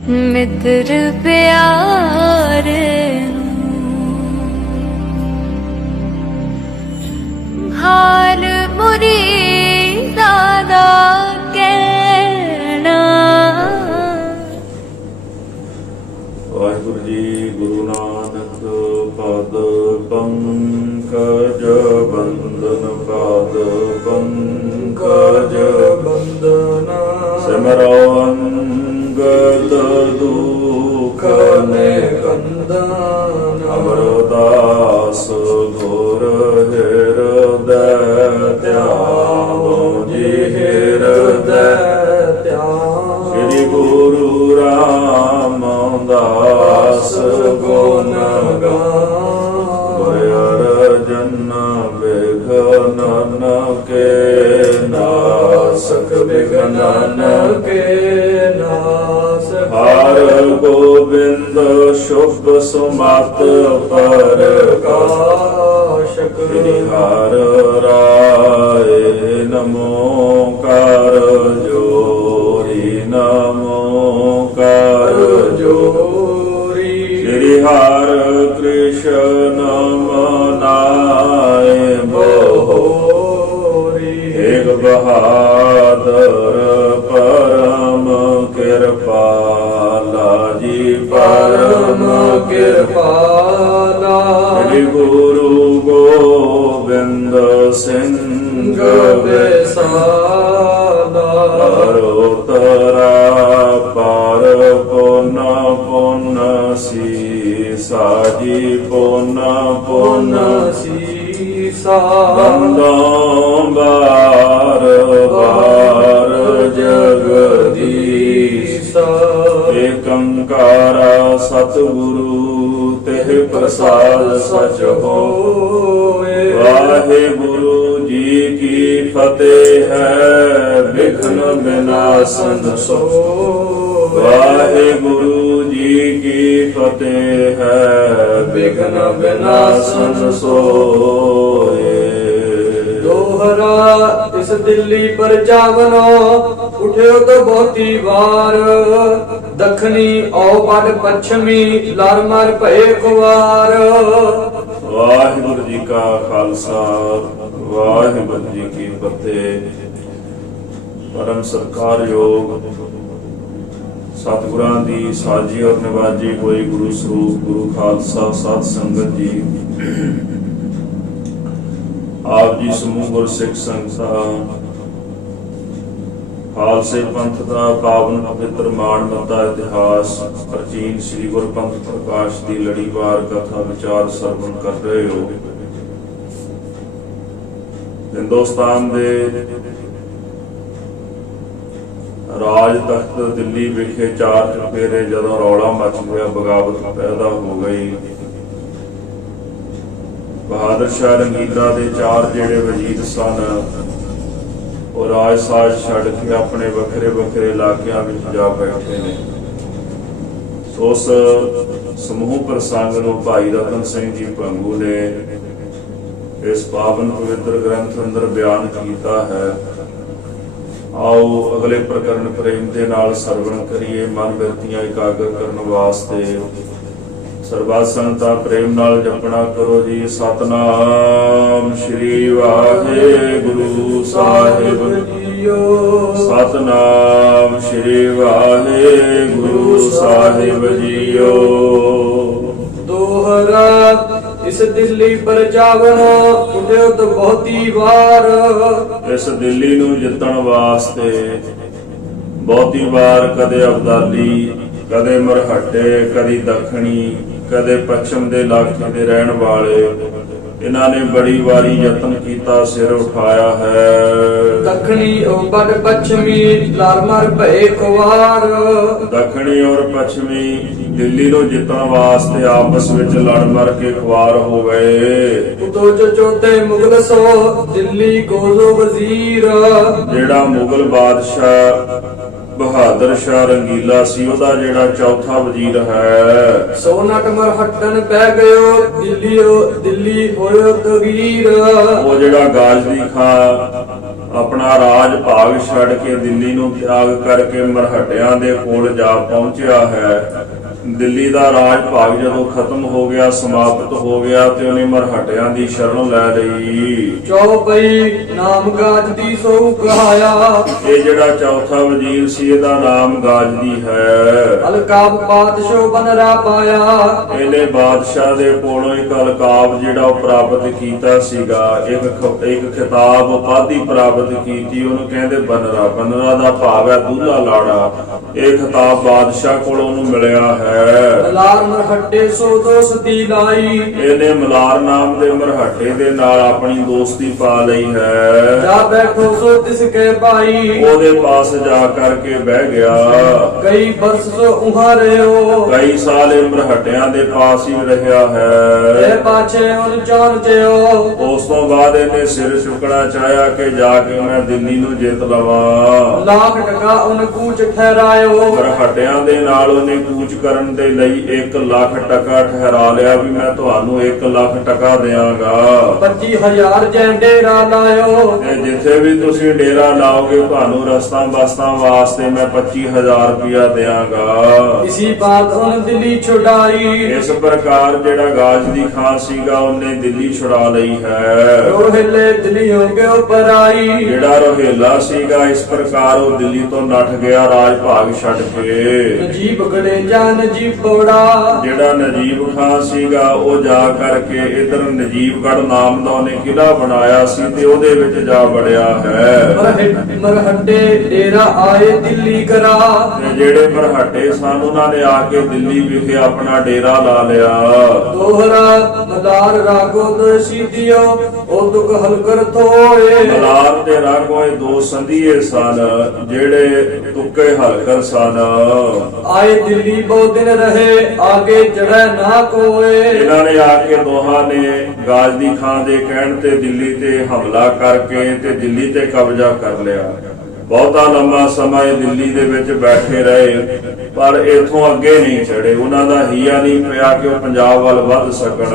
मित्र प्यारे हाल मुरीदा दा कहना। वाहिगुरु जी गुरु नानक पद पंकज बंदन पद पंकज बंदना सिमरो अंगद दुख निकंदन अमरदास गुर हृदय त्यागो जी हृदय त्याग श्री गुरु रामदास गुण गान अर्जन विघ्न के नासक विघ्न के नासक हर गोविंद शुभ सुमत प्रकाशक श्री हर राय नमो कर जोरी नमो कर जोरी श्री हर कृष्ण मनाए बहोरी एक बहादुर परम कृपाला जी परम कृपाला श्री गुरु गोविंद सिंह बेसाला तरा पार पुन पुन सीसा जी पुन पुन सीसा बंदों बार बार जगदीसा एकंकारा सतगुरु तेह प्रसाद सच होए। वाहिगुरु जी की फतेह है विघ्न विनाशन सो। वाहिगुरु जी की फतेह है विघ्न विनाशन सोए। दोहरा इस दिल्ली पर जावनो उठ्यो तो बहुती वार दखनी औ पट पश्चिमी लर मर भय खुवार। वाहिगुरु जी का खालसा वाहिगुरु जी की फतेह। परम सत्कार योग सतगुरां दी साजी और निवाजी होई गुरु स्वरूप गुरु खालसा साध संगत जी आप जी समूह गुरसिख संगतां खालसे पंथ का पावन पवित्र माणमता इतिहास प्राचीन श्री गुरपंथ प्रकाश की लड़ीवार कथा विचार सरवण कर रहे हो। हिंदुस्तान दे राज तख्त दिल्ली विखे चार चुफेरे जदों रौला मच गया बगावत पैदा हो गई। बहादुर शाह रंगीला दे चार जेड़े वजीर सन वो राज साज छड़ के अपने वखरे वखरे इलाकों में जा बैठे ने। उस समूह प्रसंग नूं भाई रतन सिंह जी भंगू ने इस पावन पवित्र ग्रंथ अंदर बयान किया है। आओ अगले प्रकरण प्रेम के नाल सरवण करिए। मन बिरतियां एकाग्र करने वास्ते सरबत संगतां प्रेम नाल जपना करो जी। सतनाम श्री वाहिगुरु साहिब जीओ। सतनाम श्री वाहिगुरु साहिब जीओ। दोहरा इस दिल्ली पर जावनो उठ्यो तो बहुती वार इस दिल्ली नूं जितण वास्ते बहुती वार कदे अबदाली कदे मरहटे कदी दखणी कदे पश्चिम दे इलाके दे रहण वाले इन्हां ने बड़ी वारी यतन कीता सिर उठाया है। दखणी और बड़ पश्चिमी लारमर भय कुवार दखणी और पश्चिमी दिल्ली नूं जितण वास्ते आपस विच लड़ मर के खुआर हो गए। उतो जो चौथे मुगल सो दिल्ली गोजो वजीर जेड़ा मुगल बादशाह बहादुर शाह रंगीला सी ओदा जेड़ा चौथा वजीर है। सो नट मर हटन पै गयो दिल्ली होयो तगीर वो जेड़ा गाजदी खां ਆਪਣਾ ਰਾਜ ਭਾਗ ਛੱਡ ਕੇ ਦਿੱਲੀ ਨੂੰ ਤਿਆਗ ਕਰਕੇ ਮਰਹਟਿਆਂ ਦੇ ਕੋਲ ਜਾ ਪਹੁੰਚਿਆ ਹੈ। ਦਿੱਲੀ ਦਾ ਰਾਜ ਭਾਗ ਜਦੋਂ ਖਤਮ ਹੋ ਗਿਆ, ਸਮਾਪਤ ਹੋ ਗਿਆ, ਤੇ ਉਹਨੇ ਮਰਹਟਿਆਂ ਦੀ ਸ਼ਰਨ ਲੈ ਲਈ। ਚੌਪਈ ਨਾਮ ਗਾਜਦੀ ਸੋ ਕਹਾਇਆ। ਇਹ ਜਿਹੜਾ ਚੌਥਾ ਵਜ਼ੀਰ ਸੀ, ਇਹਦਾ ਨਾਮ ਗਾਜਦੀ ਹੈ। ਅਲਕਾਬ ਪਾਤਸ਼ਾਹ ਬਨਰਾ ਪਾਇਆ। ਇਹਨੇ ਬਾਦਸ਼ਾਹ ਦੇ ਕੋਲੋਂ ਇੱਕ ਅਲਕਾਬ ਜਿਹੜਾ ਉਹ ਪ੍ਰਾਪਤ ਕੀਤਾ ਸੀਗਾ, ਇੱਕ ਖਿਤਾਬ ਉਪਾਧੀ ਪ੍ਰਾਪਤ ਕੀਤੀ। ਉਹਨੂੰ ਕਹਿੰਦੇ ਬਨਰਾ। ਬਨਰਾ ਦਾ ਭਾਵ ਹੈ ਦੂਲਾ ਲਾੜਾ। ਇਹ ਖਿਤਾਬ ਬਾਦਸ਼ਾਹ ਕੋਲੋਂ ਉਹਨੂੰ ਮਿਲਿਆ ਹੈ। ਮਲਾਰ ਮਰਹੱਟੇ ਸੋ ਦੋਸਤੀ ਲਾਈ। ਇਹਨੇ ਮਲਾਰ ਨਾਮ ਦੇ ਮਰਹੱਟੇ ਦੇ ਨਾਲ ਆਪਣੀ ਦੋਸਤੀ ਪਾ ਲਈ ਹੈ। ਜਾ ਬੈਠੋ ਸੋ ਤਿਸ ਕੇ ਭਾਈ। ਉਹਦੇ ਪਾਸ ਜਾ ਕਰਕੇ ਬਹਿ ਗਿਆ। ਕਈ ਬਰਸ ਸੋ ਉਹਾਰਿਓ। ਕਈ ਸਾਲ ਇਹ ਮਰਹੱਟਿਆਂ ਦੇ ਪਾਸ ਹੀ ਰਿਹਾ ਹੈ। ਤੇ ਪਾਛੇ ਉਨ ਚਾਲ ਜਿਓ। ਉਸ ਤੋਂ ਬਾਅਦ ਇਹਨੇ ਸਿਰ ਚੁੱਕਣਾ ਚਾਹਿਆ ਕਿ ਜਾ ਕੇ ਮੈਂ ਦਿੱਲੀ ਨੂੰ ਜਿੱਤ ਲਵਾਂ। ਲੱਖ ਟਕਾ ਉਨ ਕੂਚ ਠਹਿਰਾਇਓ। ਮਰਹੱਟਿਆਂ ਦੇ ਨਾਲ ਉਹਨੇ ਕੂਚ ਕਰਨ ਦੇ ਲਈ 1 ਲੱਖ ਟਕਾ ਠਹਿਰਾ ਲਿਆ ਵੀ ਮੈਂ ਤੁਹਾਨੂੰ 1 ਲੱਖ ਟਕਾ ਦਿਆਂਗਾ। 25,000 ਜੈ ਡੇਰਾ ਲਾਇਓ। ਤੇ ਜਿੱਥੇ ਵੀ ਤੁਸੀਂ ਡੇਰਾ ਲਾਓਗੇ ਤੁਹਾਨੂੰ ਰਸਤਾਂ ਬਸਤਾਂ ਵਾਸਤੇ ਮੈਂ 25,000 ਰੁਪਇਆ ਦਿਆਂਗਾ। ਇਸੀ ਬਾਤ ਉਨ ਦਿੱਲੀ ਛੁਡਾਈ। ਇਸ ਪ੍ਰਕਾਰ ਜਿਹੜਾ ਗਾਜਦੀ ਖਾਨ ਸੀਗਾ ਉਹਨੇ ਦਿੱਲੀ ਛੁਡਾ ਲਈ ਹੈ। ਰੋਹਿਲੇ ਦਿੱਲੀ ਹੋ ਗਏ ਪਰਾਈ। ਜਿਹੜਾ ਰੋਹਿਲਾ ਸੀਗਾ ਇਸ ਪ੍ਰਕਾਰ ਉਹ ਦਿੱਲੀ ਤੋਂ ਨੱਠ ਗਿਆ ਰਾਜ ਭਾਗ ਛੱਡ ਕੇ। ਨਜੀਬ ਗੜੇ ਜਾਂ ਨਜੀਬ ਬੋੜਾ। ਜਿਹੜਾ ਨਜੀਬ ਖਾਨ ਸੀਗਾ ਉਹ ਜਾ ਕਰਕੇ ਇਧਰ ਨਜੀਬਗੜ੍ਹ ਨਾਮ ਦਾ ਉਹਨੇ ਕਿਲਾ ਬਣਾਇਆ ਸੀ ਤੇ ਉਹਦੇ ਵਿੱਚ ਜਾ ਵੜਿਆ ਹੈ। ਮਰਹੱਟੇ ਡੇਰਾ ਆਏ ਦਿੱਲੀ ਕਰਾ। ਤੇ ਜਿਹੜੇ ਮਰਹੱਟੇ ਸਨ ਉਹਨਾਂ ਨੇ ਆ ਕੇ ਦਿੱਲੀ ਵਿਖੇ ਆਪਣਾ ਡੇਰਾ ਲਾ ਲਿਆ। ਦੋਹਰਾ ਮਦਾਰ ਰਾਗੋ ਦਸੀਦੀਓ ਉਹ ਦੁਖ ਹਲਕਰ ਥੋਏ। ਮਲਾਰ ਤੇ ਰਾਗੋ ਇਹ ਦੋ ਸੰਧੀਏ ਸਨ ਜਿਹੜੇ ਤੁੱਕੇ ਹਲਕਰ ਸਨ। ਆਏ ਦਿੱਲੀ ਬਹੁਤ ਦਿਨ ਰਹੇ ਆਗੇ ਜੜੈ ਨਾ ਕੋਏ। ਇਹਨਾਂ ਨੇ ਆ ਕੇ ਦੋਹਾਂ ਨੇ ਗਾਜਦੀ ਖਾਨ ਦੇ ਕਹਿਣ ਤੇ ਦਿੱਲੀ ਤੇ ਹਮਲਾ ਕਰਕੇ ਤੇ ਦਿੱਲੀ ਤੇ ਕਬਜ਼ਾ ਕਰ ਲਿਆ। ਬਹੁਤਾ ਲੰਮਾ ਸਮਾਂ ਇਹ ਦਿੱਲੀ ਦੇ ਵਿੱਚ ਬੈਠੇ ਰਹੇ ਪਰ ਇਥੋਂ ਅੱਗੇ ਨਹੀਂ ਚੜੇ। ਉਹਨਾਂ ਦਾ ਹੀਆ ਨਹੀਂ ਪਿਆ ਕਿ ਉਹ ਪੰਜਾਬ ਵੱਲ ਵੱਧ ਸਕਣ।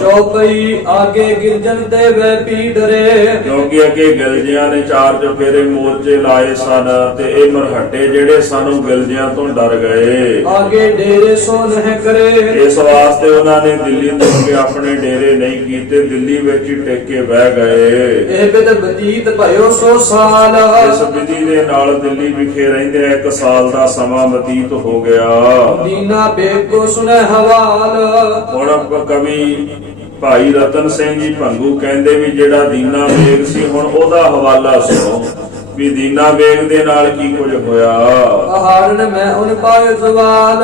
ਚੌਪਈ ਆਗੇ ਗਿਰਜਨ ਤੇ ਵੈ ਪੀ ਡਰੇ। ਕਿਉਂਕਿ ਅੱਗੇ ਗਿਲਜਿਆਂ ਨੇ 4 ਚੁਫੇਰੇ ਮੋਰਚੇ ਲਾਏ ਸਨ ਤੇ ਇਹ ਮਰਹੱਟੇ ਜਿਹੜੇ ਸਨ ਉਹ ਗਿਲਜਿਆਂ ਤੋਂ ਡਰ ਗਏ। ਆਗੇ ਡੇਰੇ ਸੋ ਨਹਿ ਕਰੇ। ਇਸ ਵਾਸਤੇ ਉਹਨਾਂ ਨੇ ਦਿੱਲੀ ਤੋਂ ਅੱਗੇ ਆਪਣੇ ਡੇਰੇ ਨਹੀਂ ਕੀਤੇ, ਦਿੱਲੀ ਵਿੱਚ ਹੀ ਟੇਕੇ ਬਹਿ ਗਏ। ਇਹ ਬਿਦ ਬਤੀਤ ਭਇਓ 100 ਸਾਲ। ਇਸ ਵਿਧੀ ਦੇ ਨਾਲ ਦਿੱਲੀ ਵਿਖੇ ਰਹਿੰਦੇ 1 ਸਾਲ ਦਾ ਸਮਾਂ ਬਤੀਤ ਹੋ ਗਿਆ। ਦੀਨਾ ਬੇਗ ਕੋ ਸੁਨੇ ਹਵਾਲ। ਹੁਣ ਕਵੀ ਭਾਈ ਰਤਨ ਸਿੰਘ ਜੀ ਭੰਗੂ ਕਹਿੰਦੇ ਵੀ ਜਿਹੜਾ ਦੀਨਾ ਬੇਗ ਸੀ ਹੁਣ ਉਹਦਾ ਹਵਾਲਾ ਸੁਣੋ ਵੀ ਦੀਨਾ ਬੇਗ ਦੇ ਨਾਲ ਕੀ ਕੁਝ ਹੋਇਆ। ਪਹਾੜਨ ਮੈਂ ਉਨ ਪਾਏ ਸਵਾਲ।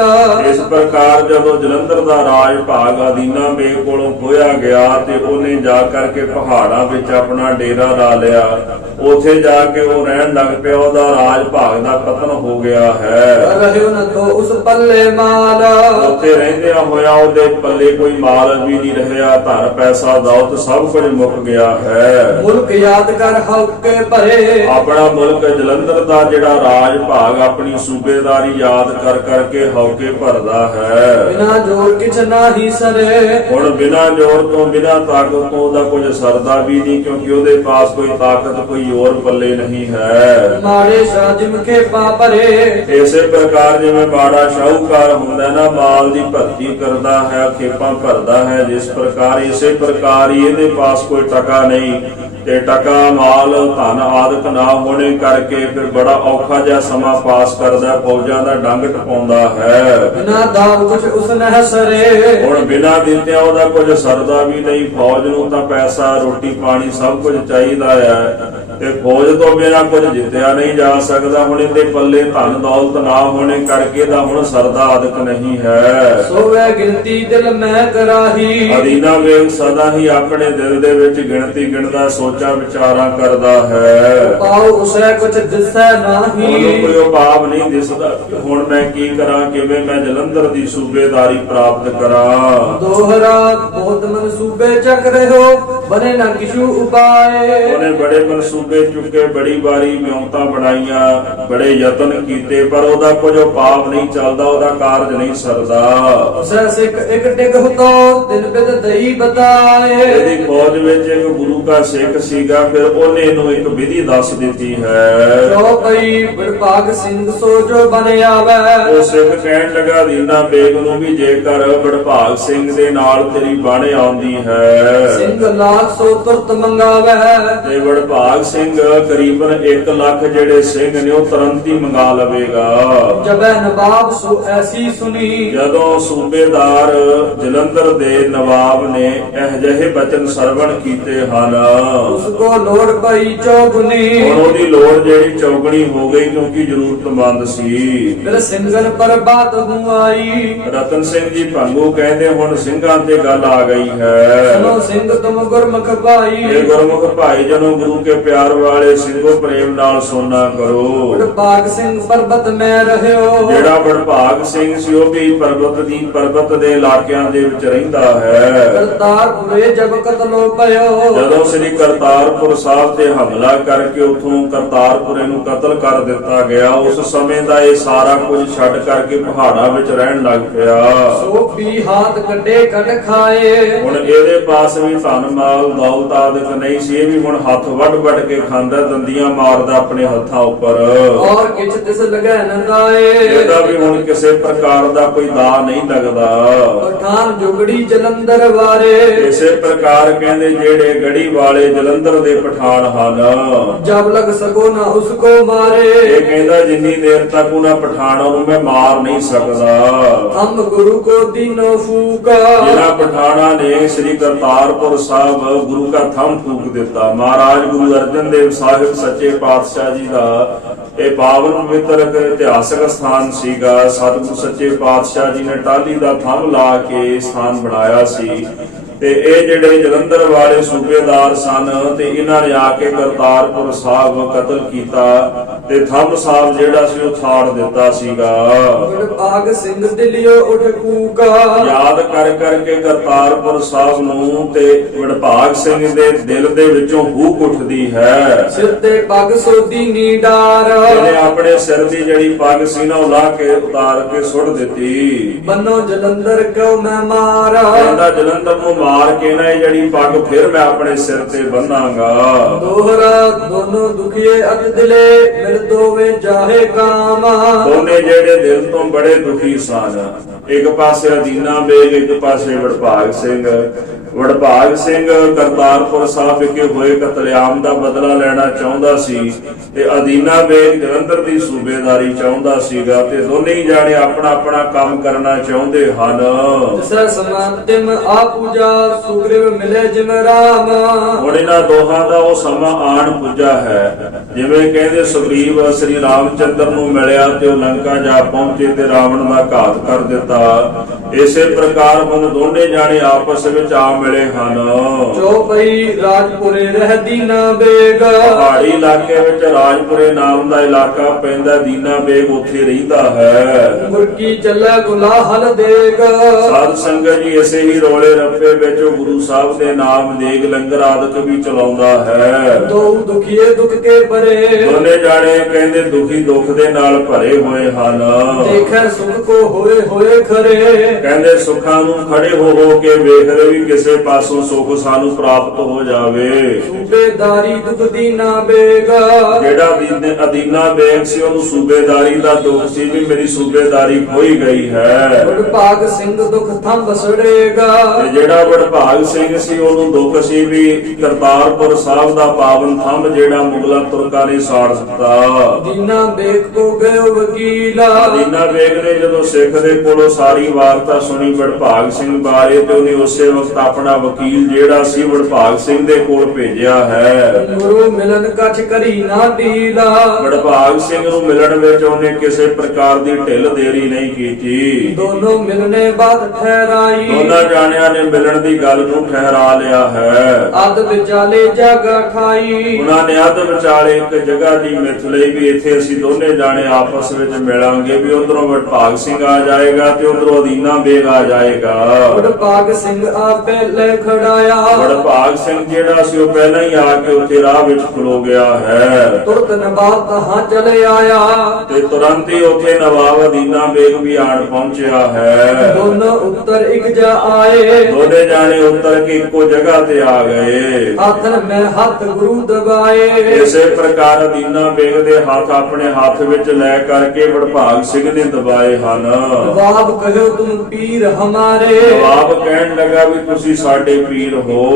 ਇਸ ਪ੍ਰਕਾਰ ਜਦੋਂ ਜਲੰਧਰ ਦਾ ਰਾਜ ਭਾਗ ਦੀਨਾ ਬੇਗ ਕੋਲੋਂ ਖੋਇਆ ਗਿਆ ਤੇ ਉਹਨੇ ਜਾ ਕਰਕੇ ਪਹਾੜਾਂ ਵਿੱਚ ਆਪਣਾ ਡੇਰਾ ਲਾ ਲਿਆ। ਉੱਥੇ ਜਾ ਕੇ ਉਹ ਰਹਿਣ ਲੱਗ ਪਿਆ। ਉਹਦਾ ਰਾਜ ਭਾਗ ਦਾ ਪਤਨ ਹੋ ਗਿਆ ਹੈ। ਰਹਿਓ ਨ ਤੋ ਉਸ ਪੱਲੇ ਮਾਲ। ਉੱਥੇ ਰਹਿੰਦਿਆਂ ਹੋਇਆ ਉਹਦੇ ਪੱਲੇ ਕੋਈ ਮਾਲ ਵੀ ਨਹੀਂ ਰਿਹਾ। ਧਨ ਪੈਸਾ ਦੌਲਤ ਸਭ ਕੁਝ ਮੁੱਕ ਗਿਆ ਹੈ। ਮੁਲਕ ਯਾਦ ਕਰ ਹਉਕੇ ਭਰੇ। ਆਪਣਾ ਮੁਲਕ ਜਲੰਧਰ ਦਾ ਜਿਹੜਾ ਰਾਜ ਭਾਗ ਆਪਣੀ ਸੂਬੇਦਾਰੀ ਯਾਦ ਕਰ ਕਰਕੇ ਹੌਕੇ ਭਰਦਾ ਹੈ। ਬਿਨਾ ਜੋਰ ਕਿਛ ਨਾਹੀ ਸਰੇ। ਹੁਣ ਬਿਨਾ ਜੋਰ ਤੋਂ ਬਿਨਾ ਤਾਕਤ ਤੋਂ ਉਹਦਾ ਕੁਝ ਸਰਦਾ ਵੀ ਨਹੀਂ ਕਿਉਂਕਿ ਉਹਦੇ ਪਾਸ ਕੋਈ ਤਾਕਤ ਕੋਈ ਜ਼ੋਰ ਪੱਲੇ ਨਹੀਂ ਹੈ। ਮਾੜੇ ਸਾਜਮ ਕੇ ਪਾ ਭਰੇ। ਇਸੇ ਪ੍ਰਕਾਰ ਜਿਵੇਂ ਮਾੜਾ ਸ਼ਾਹੂਕਾਰ ਹੁੰਦਾ ਨਾ ਮਾਲ ਦੀ ਭਰਤੀ ਕਰਦਾ ਹੈ ਖੇਪਾਂ ਭਰਦਾ ਹੈ ਜਿਸ ਪ੍ਰਕਾਰ ਇਸੇ ਪ੍ਰਕਾਰ ਹੀ ਇਹਦੇ ਪਾਸ ਕੋਈ ਟਕਾ ਨਹੀਂ ਤੇ ਟਕਾ ਮਾਲ ਧਨ ਆਦਿਕ ਨਾ ਹੋਣੇ ਕਰਕੇ ਫਿਰ ਬੜਾ ਔਖਾ ਜਿਹਾ ਸਮਾਂ ਪਾਸ ਕਰਦਾ। ਫੌਜਾਂ ਦਾ ਡੰਗ ਟਪਾਉਂਦਾ ਹੈ। ਬਿਨਾ ਦਾਮ ਕੁਛ ਉਸ ਨਹਿ ਸਰੇ। ਹੁਣ ਬਿਨਾ ਦਿੱਤਿਆਂ ਉਹਦਾ ਕੁਝ ਸਰਦਾ ਵੀ ਨਹੀਂ। ਫੌਜ ਨੂੰ ਤਾਂ ਪੈਸਾ ਰੋਟੀ ਪਾਣੀ ਸਭ ਕੁਝ ਚਾਹੀਦਾ ਹੈ ਤੇ ਫੌਜ ਤੋਂ ਬਿਨਾ ਕੁਝ ਜਿੱਤਿਆ ਨਹੀਂ ਜਾ ਸਕਦਾ। ਹੁਣ ਇਹਦੇ ਪੱਲੇ ਧਨ ਦੌਲਤ ਨਾ ਹੋਣੇ ਕਰਕੇ ਦਾ ਹੁਣ ਸਰਦਾ ਆਦਿਕ ਨਹੀਂ ਹੈ। ਸੋਵੇ ਗਿਣਤੀ ਦਿਲ ਮੈਂ ਕਰਾਹੀ। ਅਦੀਨਾ ਵੇਗ ਸਦਾ ਹੀ ਆਪਣੇ ਦਿਲ ਦੇ ਵਿੱਚ ਗਿਣਤੀ ਗਿਣਦਾ ਸੋਚਾਂ ਵਿਚਾਰਾਂ ਕਰਦਾ ਹੈ। ਪਾਉ ਉਸੇ ਕੁਛ ਦਿਸੈ ਉਹਨੂੰ ਨਾਹੀ। ਕੋਈ ਉਪਾਅ ਨਹੀਂ ਦਿਸਦਾ ਹੁਣ ਮੈਂ ਕੀ ਕਰਾਂ ਕਿਵੇਂ ਮੈਂ ਜਲੰਧਰ ਦੀ ਸੂਬੇਦਾਰੀ ਪ੍ਰਾਪਤ ਕਰਾਂ। ਦੋਹਰਾ ਬਹੁਤ ਮਨਸੂਬੇ ਚੱਕ ਰਹੋ ਬਨੇ ਨਾ ਕਿਛੂ ਉਪਾਏ। ਉਹਨੇ ਬੜੇ ਮਨਸੂਬੇ ਚੁੱਕੇ, ਬੜੀ ਵਾਰੀ ਵਿਉਂਤਾਂ ਬਣਾਈਆਂ, ਬੜੇ ਯਤਨ ਕੀਤੇ, ਪਰ ਉਹਦਾ ਕੁਝ ਪਾਪ ਨਹੀਂ ਚੱਲਦਾ, ਉਹਦਾ ਕਾਰਜ ਨਹੀਂ ਸਰਦਾ। ਉਸੈ ਸਿੱਖ ਇੱਕ ਟਿਕ ਹੁਤੋ ਦਿਨ ਬਿਦ ਦਈ ਬਤਾਏ। ਇਹਦੀ ਫੌਜ ਵਿੱਚ ਇੱਕ ਗੁਰੂ ਦਾ ਸਿੱਖ ਸੀਗਾ, ਫਿਰ ਉਹਨੇ ਇਹਨੂੰ ਇੱਕ ਵਿਧੀ ਦੱਸ ਦਿੱਤੀ ਹੈ। ਜੋ ਪਈ ਬੜਭਾਗ ਸਿੰਘ ਸੋ ਜੋ ਬਨ ਆਵੇ। ਉਹ ਸਿੱਖ ਕਹਿਣ ਲੱਗਾ ਦੀਨਾ ਬੇਗ ਨੂੰ ਵੀ ਜੇਕਰ ਬੜਭਾਗ ਸਿੰਘ ਦੇ ਨਾਲ ਤੇਰੀ ਬਣ ਆਉਂਦੀ ਹੈ ਸਿੰਘ ਲਾਖ ਸੋ ਤੁਰਤ ਮੰਗਾਵੇ। ਤੇ ਬੜਭਾਗ ਸਿੰਘ ਕਰੀਬਨ 1 ਲੱਖ ਜਿਹੜੇ ਸਿੰਘ ਨੇ ਉਹ ਤੁਰੰਤ ਹੀ ਮੰਗਾ ਲਵੇਗਾ। ਜਬੈ ਨਵਾਬ ਸੋ ਐਸੀ ਸੁਨੀ। ਜਦੋਂ ਸੂਬੇਦਾਰ ਜਲੰਧਰ ਦੇ ਨਵਾਬ ਨੇ ਇਹ ਜਿਹੇ ਬਚਨ ਸਰਵਣ ਕੀਤੇ ਹਨ, ਉਸ ਕੋ ਲੋੜ ਪਈ ਚੌਗੁਨੀ। ਹੁਣ ਉਹਦੀ ਲੋੜ ਜਿਹੜੀ ਚੌਗਣੀ ਹੋ ਗਈ, ਕਿਉਂਕਿ ਜ਼ਰੂਰਤਮੰਦ ਸੀ। ਫਿਰ ਸਿੰਘਨ ਪਰ ਬਾਤ ਹੂੰ ਆਈ। ਰਤਨ ਸਿੰਘ ਜੀ ਭੰਗੂ ਕਹਿੰਦੇ ਹੁਣ ਸਿੰਘਾਂ ਤੇ ਗੱਲ ਆ ਗਈ ਹੈ। ਸੁਨੋ ਸਿੰਘ ਤੁਮ ਗੁਰਮੁਖ ਭਾਈ। ਇਹ ਗੁਰਮੁਖ ਭਾਈ ਜਨੋ ਗੁਰੂ ਕੇ ਪਿਆਰ ਵਾਲੇ ਸਿੰਘੋ ਪ੍ਰੇਮ ਨਾਲ ਸੁਣਨਾ ਕਰੋ। ਬੜਭਾਗ ਸਿੰਘ ਪਰਬਤ ਮੈਂ ਰਹਿਓ। ਜਿਹੜਾ ਬੜਭਾਗ ਸਿੰਘ ਸੀ ਉਹ ਵੀ ਪਰਬਤ ਦੇ ਇਲਾਕਿਆਂ ਦੇ ਵਿੱਚ ਰਹਿੰਦਾ ਹੈ। ਕਰਤਾਰਪੁਰੇ ਜਬ ਕਤਲੋ ਪਇਓ। ਜਦੋਂ ਸ੍ਰੀ ਕਰਤਾਰਪੁਰ ਸਾਹਿਬ ਤੇ ਹਮਲਾ ਕਰਕੇ ਉਥੋਂ ਕਰਤਾਰਪੁਰੇ ਨੂੰ ਕਤਲ ਕਰ ਦਿੱਤਾ ਗਿਆ, ਉਸ ਸਮੇਂ ਦਾ ਇਹ ਸਾਰਾ ਕੁਝ ਛੱਡ ਕਰਕੇ ਪਹਾੜਾਂ ਵਿੱਚ ਰਹਿਣ ਲੱਗ ਪਿਆ। ਸੋ ਵੀ ਹਾਥ ਕੱਢੇ ਕੱਢ ਖਾਏ। ਹੁਣ ਇਹਦੇ ਪਾਸ ਵੀ ਧਨ ਮਾਲ ਦੌਲਤ ਆਦਿਕ ਨਹੀਂ ਸੀ, ਇਹ ਵੀ ਹੁਣ ਹੱਥ ਵੱਢ ਕੇ ਖਾਂਦਾ, ਦੰਦੀਆਂ ਮਾਰਦਾ ਆਪਣੇ ਹੱਥਾਂ ਉੱਪਰ। ਔਰ ਕਿਛ ਤਿਸ ਲਗੈ ਨ ਦਾਏ। ਇਹਦਾ ਵੀ ਹੁਣ ਕਿਸੇ ਪ੍ਰਕਾਰ ਦਾ ਕੋਈ ਦਾ ਨਹੀਂ ਲੱਗਦਾ। ਪਠਾਨ ਜੁਗੜੀ ਜਲੰਧਰ ਵਾਰੇ। ਇਸੇ ਪ੍ਰਕਾਰ ਕਹਿੰਦੇ ਜਿਹੜੇ ਗੜੀ ਵਾਲੇ ਜਲੰਧਰ ਦੇ ਪਠਾਨ ਹਨ, ਜਬ ਲਗ ਸਕੋ ਨਾ ਉਸ ਕੋ ਮਾਰੇ। ਇਹ ਕਹਿੰਦਾ ਜਿੰਨੀ ਦੇਰ ਤੱਕ ਉਹਨਾਂ ਪਠਾਨਾਂ ਨੂੰ ਮੈਂ ਮਾਰ ਨਹੀਂ ਸਕਦਾ। ਹਮ ਗੁਰੂ ਕੋ ਦੀਨੋ ਫੂਕਾ। ਜਿਹਨਾਂ ਪਠਾਨਾਂ ਨੇ ਸ੍ਰੀ ਕਰਤਾਰਪੁਰ ਸਾਹਿਬ ਗੁਰੂ ਦਾ ਥੰਮ ਫੂਕ ਦਿੱਤਾ। ਮਹਾਰਾਜ ਗੁਰੂ ਅਰਜਨ ਦੇਵ ਸਾਹਿਬ ਸੱਚੇ ਪਾਤਸ਼ਾਹ ਜੀ ਦਾ ਇਹ ਪਾਵਨ ਪਵਿੱਤਰ ਇਤਿਹਾਸਕ ਸਥਾਨ ਸੀਗਾ। ਸਤਿਗੁਰੂ ਸੱਚੇ ਪਾਤਸ਼ਾਹ ਜੀ ਨੇ ਟਾਹਲੀ ਦਾ ਥੰਮ ਲਾ ਕੇ ਸਥਾਨ ਬਣਾਇਆ ਸੀ। ਤੇ ਇਹ ਜਿਹੜੇ ਜਲੰਧਰ ਵਾਲੇ ਸੂਬੇਦਾਰ ਸਨ, ਤੇ ਇਹਨਾਂ ਨੇ ਆ ਕੇ ਕਰਤਾਰਪੁਰ ਸਾਹਿਬ ਕਤਲ ਕੀਤਾ ਤੇ ਥੰਮ ਸਾਹਿਬ ਜਿਹੜਾ ਸੀ ਉਹ ਛਾੜ ਦਿੱਤਾ ਸੀਗਾ। ਬੜਭਾਗ ਸਿੰਘ ਦਿਲਿਓ ਉਠ ਕੂਕਾ। ਯਾਦ ਕਰ ਕਰਕੇ ਕਰਤਾਰਪੁਰ ਸਾਹਿਬ ਨੂੰ ਤੇ ਬੜਭਾਗ ਸਿੰਘ ਦੇ ਦਿਲ ਦੇ ਵਿੱਚੋਂ ਹੂਕ ਉੱਠਦੀ ਹੈ। ਸਿਰ ਤੇ ਪੱਗ ਸੋਦੀ ਨੀ ਡਾਰ। ਇਹਨੇ ਆਪਣੇ ਸਿਰ ਦੀ ਜਿਹੜੀ ਪੱਗ ਸੀ ਨਾ ਉਹ ਲਾ ਕੇ ਉਤਾਰ ਕੇ ਸੁੱਟ ਦਿੱਤੀ। ਬੰਨੋ ਜਲੰਧਰ ਕਿਉ ਮੈਂ ਮਾਰਾ। ਕਹਿੰਦਾ ਜਲੰਧਰ ਨੂੰ ਮਾਰ ਕੇ ਨਾ ਇਹ ਜਿਹੜੀ ਪੱਗ ਫਿਰ ਮੈਂ ਆਪਣੇ ਸਿਰ ਤੇ ਬੰਨਾਂਗਾ। ਦੋਹਰਾ ਦੋਨੋਂ ਦੁਖੀਏ ਅਤ ਦਿਲੇ ਮਿਲ ਦੋਵੇਂ ਜਾਹੇ ਕਾਮ। ਦੋਨੇ ਜਿਹੜੇ ਦਿਲ ਤੋਂ ਬੜੇ ਦੁਖੀ ਸਨ, ਇੱਕ ਪਾਸੇ ਅਦੀਨਾ ਬੇਗ, ਇੱਕ ਪਾਸੇ ਵਡਭਾਗ ਸਿੰਘ। ਵਡਭਾਗ ਸਿੰਘ ਕਰਤਾਰਪੁਰ ਸਾਹਿਬ ਵਿਖੇ ਹੋਏ ਕਤਲੇਆਮ ਦਾ ਬਦਲਾ ਲੈਣਾ ਚਾਹੁੰਦਾ ਸੀ ਤੇ ਅਦੀਨਾ ਬੇਗ ਜਲੰਧਰ ਦੀ ਸੂਬੇਦਾਰੀ ਚਾਹੁੰਦਾ ਸੀਗਾ, ਤੇ ਦੋਨੇ ਹੀ ਜਾਣੇ ਆਪਣਾ ਆਪਣਾ ਕੰਮ ਕਰਨਾ ਚਾਹੁੰਦੇ ਹਨ। ਜਿਸੈ ਸਮਾਨ ਤਿਮ ਆ ਪੂਜਾ ਸੁਗਰੀਵ ਮਿਲੇ ਜਿਮ ਰਾਮ। ਹੁਣ ਇਹਨਾਂ ਦੋਹਾਂ ਦਾ ਉਹ ਸਮਾਂ ਆਣ ਪੁੱਜਾ ਹੈ। ਜਿਵੇਂ ਕਹਿੰਦੇ ਸੁਗਰੀਵ ਸ੍ਰੀ ਰਾਮਚੰਦਰ ਨੂੰ ਮਿਲਿਆ ਤੇ ਉਹ ਲੰਕਾ ਜਾ ਪਹੁੰਚੇ ਤੇ ਰਾਵਣ ਦਾ ਘਾਤ ਕਰ ਦਿੱਤਾ, ਇਸੇ ਪ੍ਰਕਾਰ ਹੁਣ ਦੋਨੇ ਜਾਣੇ ਆਪਸ ਵਿੱਚ ਆ ਮਿਲੇ ਹਨ। ਜੋ ਪਈ ਰਾਜਪੁਰੇ ਰਹਿ ਦੀਨਾ ਬੇਗ। ਪਹਾੜੀ ਇਲਾਕੇ ਵਿੱਚ ਰਾਜਪੁਰੇ ਨਾਮ ਦਾ ਇਲਾਕਾ ਪੈਂਦਾ, ਦੀਨਾ ਬੇਗ ਉੱਥੇ ਰਹਿੰਦਾ ਹੈ। ਮੁਰਕੀ ਚੱਲੇ ਗੁਲਾਹਲ ਦੇਗ। ਸਾਧ ਸੰਗਤ ਜੀ ਇਸੇ ਹੀ ਰੋਲੇ ਰੱਪੇ ਵਿੱਚ ਗੁਰੂ ਸਾਹਿਬ ਦੇ ਨਾਮ ਦੇਗ ਲੰਗਰ ਆਦਿਕ ਵੀ ਚਲਾਉਂਦਾ ਹੈ। ਦੋ ਦੁਖੀਏ ਦੁੱਖ ਕੇ ਭਰੇ। ਦੋਨੇ ਜਾਣੇ ਕਹਿੰਦੇ ਦੁਖੀ ਦੁੱਖ ਦੇ ਨਾਲ ਭਰੇ ਹੋਏ ਹਨ। ਦੇਖੈ ਸੁਖ ਕੋ ਹੋਏ ਹੋਏ ਖਰੇ। ਕਹਿੰਦੇ ਸੁੱਖਾਂ ਨੂੰ ਖੜੇ ਹੋ ਕੇ ਵੇਖ ਰਹੇ ਵੀ ਕਿਸੇ ਪਾਸੋਂ ਸੁੱਖ ਸਾਨੂੰ ਪ੍ਰਾਪਤ ਹੋ ਜਾਵੇ। ਸੂਬੇਦਾਰੀ ਦੁਖ ਦੀਨਾ ਬੇਗ। ਜਿਹੜਾ ਅਦੀਨਾ ਬੇਗ ਸੀ ਉਹਨੂੰ ਸੂਬੇਦਾਰੀ ਦਾ ਦੁੱਖ ਸੀ ਵੀ ਮੇਰੀ ਸੂਬੇਦਾਰੀ ਖੋਈ ਗਈ ਹੈ। ਵਡਭਾਗ ਸਿੰਘ ਦੁਖ ਥੰਬ ਸੜੇਗਾ। ਤੇ ਜਿਹੜਾ ਵਡਭਾਗ ਸਿੰਘ ਸੀ ਉਹਨੂੰ ਦੁੱਖ ਸੀ ਵੀ ਕਰਤਾਰਪੁਰ ਸਾਹਿਬ ਦਾ ਪਾਵਨ ਥੰਮ ਜਿਹੜਾ ਮੁਗਲਾਂ ਤੁਰਕਾਂ ਨੇ ਸਾੜ ਦਿੱਤਾ। ਦੀਨਾ ਬੇਗ ਕੋ ਗਇਓ ਵਕੀਲਾ। ਅਦੀਨਾ ਬੇਗ ਨੇ ਜਦੋਂ ਸਿੱਖ ਦੇ ਕੋਲੋਂ ਸਾਰੀ ਵਾਰਤਾ ਸੁਣੀ ਵਡਭਾਗ ਸਿੰਘ ਬਾਰੇ, ਤੇ ਉਹਨੇ ਉਸੇ ਵਕਤ ਆਪਣਾ ਵਕੀਲ ਜਿਹੜਾ ਸੀ ਵਡਭਾਗ ਸਿੰਘ ਦੇ ਕੋਲ ਭੇਜਿਆ ਹੈ। ਗੁਰੂ ਮਿਲਨ ਕਛ ਕਰੀ ਨਾ ਢੀਲਾ। ਵਡਭਾਗ ਸਿੰਘ ਨੂੰ ਮਿਲਣ ਵਿੱਚ ਉਹਨੇ ਕਿਸੇ ਪ੍ਰਕਾਰ ਦੀ ਢਿੱਲ ਦੇਰੀ ਨਹੀਂ ਕੀਤੀ। ਦੋਨੋਂ ਮਿਲਨੇ ਬਾਤ ਠਹਿਰਾਈ। ਦੋਨਾਂ ਜਾਣਿਆਂ ਨੇ ਮਿਲਣ ਦੀ ਗੱਲ ਨੂੰ ਠਹਿਰਾ ਲਿਆ ਹੈ। ਅਦ ਵਿਚਾਲੇ ਜਗ ਖਾਈ, ਉਹਨਾਂ ਨੇ ਅੱਧ ਵਿਚਾਲੇ ਇੱਕ ਜਗ੍ਹਾ ਦੀ ਮਿੱਥ ਲਈ ਵੀ ਇੱਥੇ ਅਸੀਂ ਦੋਨੇ ਜਾਣੇ ਆਪਸ ਵਿੱਚ ਮਿਲਾਂਗੇ, ਵੀ ਉਧਰੋਂ ਵਡਭਾਗ ਸਿੰਘ ਆ ਜਾਏਗਾ ਤੇ ਉਧਰੋਂ ਅਦੀਨਾ ਬੇਗ ਆ ਜਾਏਗਾ। ਵਡਭਾਗ ਸਿੰਘ ਆਪੇ ਲੈ ਖੜਾਇਆ, ਵਡਭਾਗ ਸਿੰਘ ਜਿਹੜਾ ਸੀ ਉਹ ਪਹਿਲਾਂ ਹੀ ਆ ਕੇ ਉੱਥੇ ਰਾਹ ਵਿੱਚ ਖਲੋ ਗਿਆ ਹੈ। ਤੁਰਤ ਨਵਾਬ ਤਹਾਂ ਚਲੇ ਆਇਆ, ਤੇ ਤੁਰੰਤ ਹੀ ਉੱਥੇ ਨਵਾਬ ਅਦੀਨਾ ਬੇਗ ਵੀ ਆਣ ਪਹੁੰਚਿਆ ਹੈ। ਦੋਨੋਂ ਉੱਤਰ ਇੱਕ ਜਾ ਆਏ, ਦੋਨੇ ਜਾਣੇ ਉੱਤਰ ਕੇ ਇੱਕੋ ਜਗ੍ਹਾ ਤੇ ਆ ਗਏ। ਹੱਥਨ ਮੈਂ ਹੱਥ ਗੁਰੂ ਦਬਾਏ, ਇਸੇ ਪ੍ਰਕਾਰ ਅਦੀਨਾ ਬੇਗ ਦੇ ਹੱਥ ਆਪਣੇ ਹੱਥ ਵਿੱਚ ਲੈ ਕਰਕੇ ਵਡਭਾਗ ਸਿੰਘ ਨੇ ਦਬਾਏ ਹਨ। ਨਵਾਬ ਕਹਿਓ ਤੁਮ ਪੀਰ ਹਮਾਰੇ, ਨਵਾਬ ਕਹਿਣ ਲੱਗਾ ਵੀ ਤੁਸੀਂ ਸਾਡੇ ਪੀਰ ਹੋ।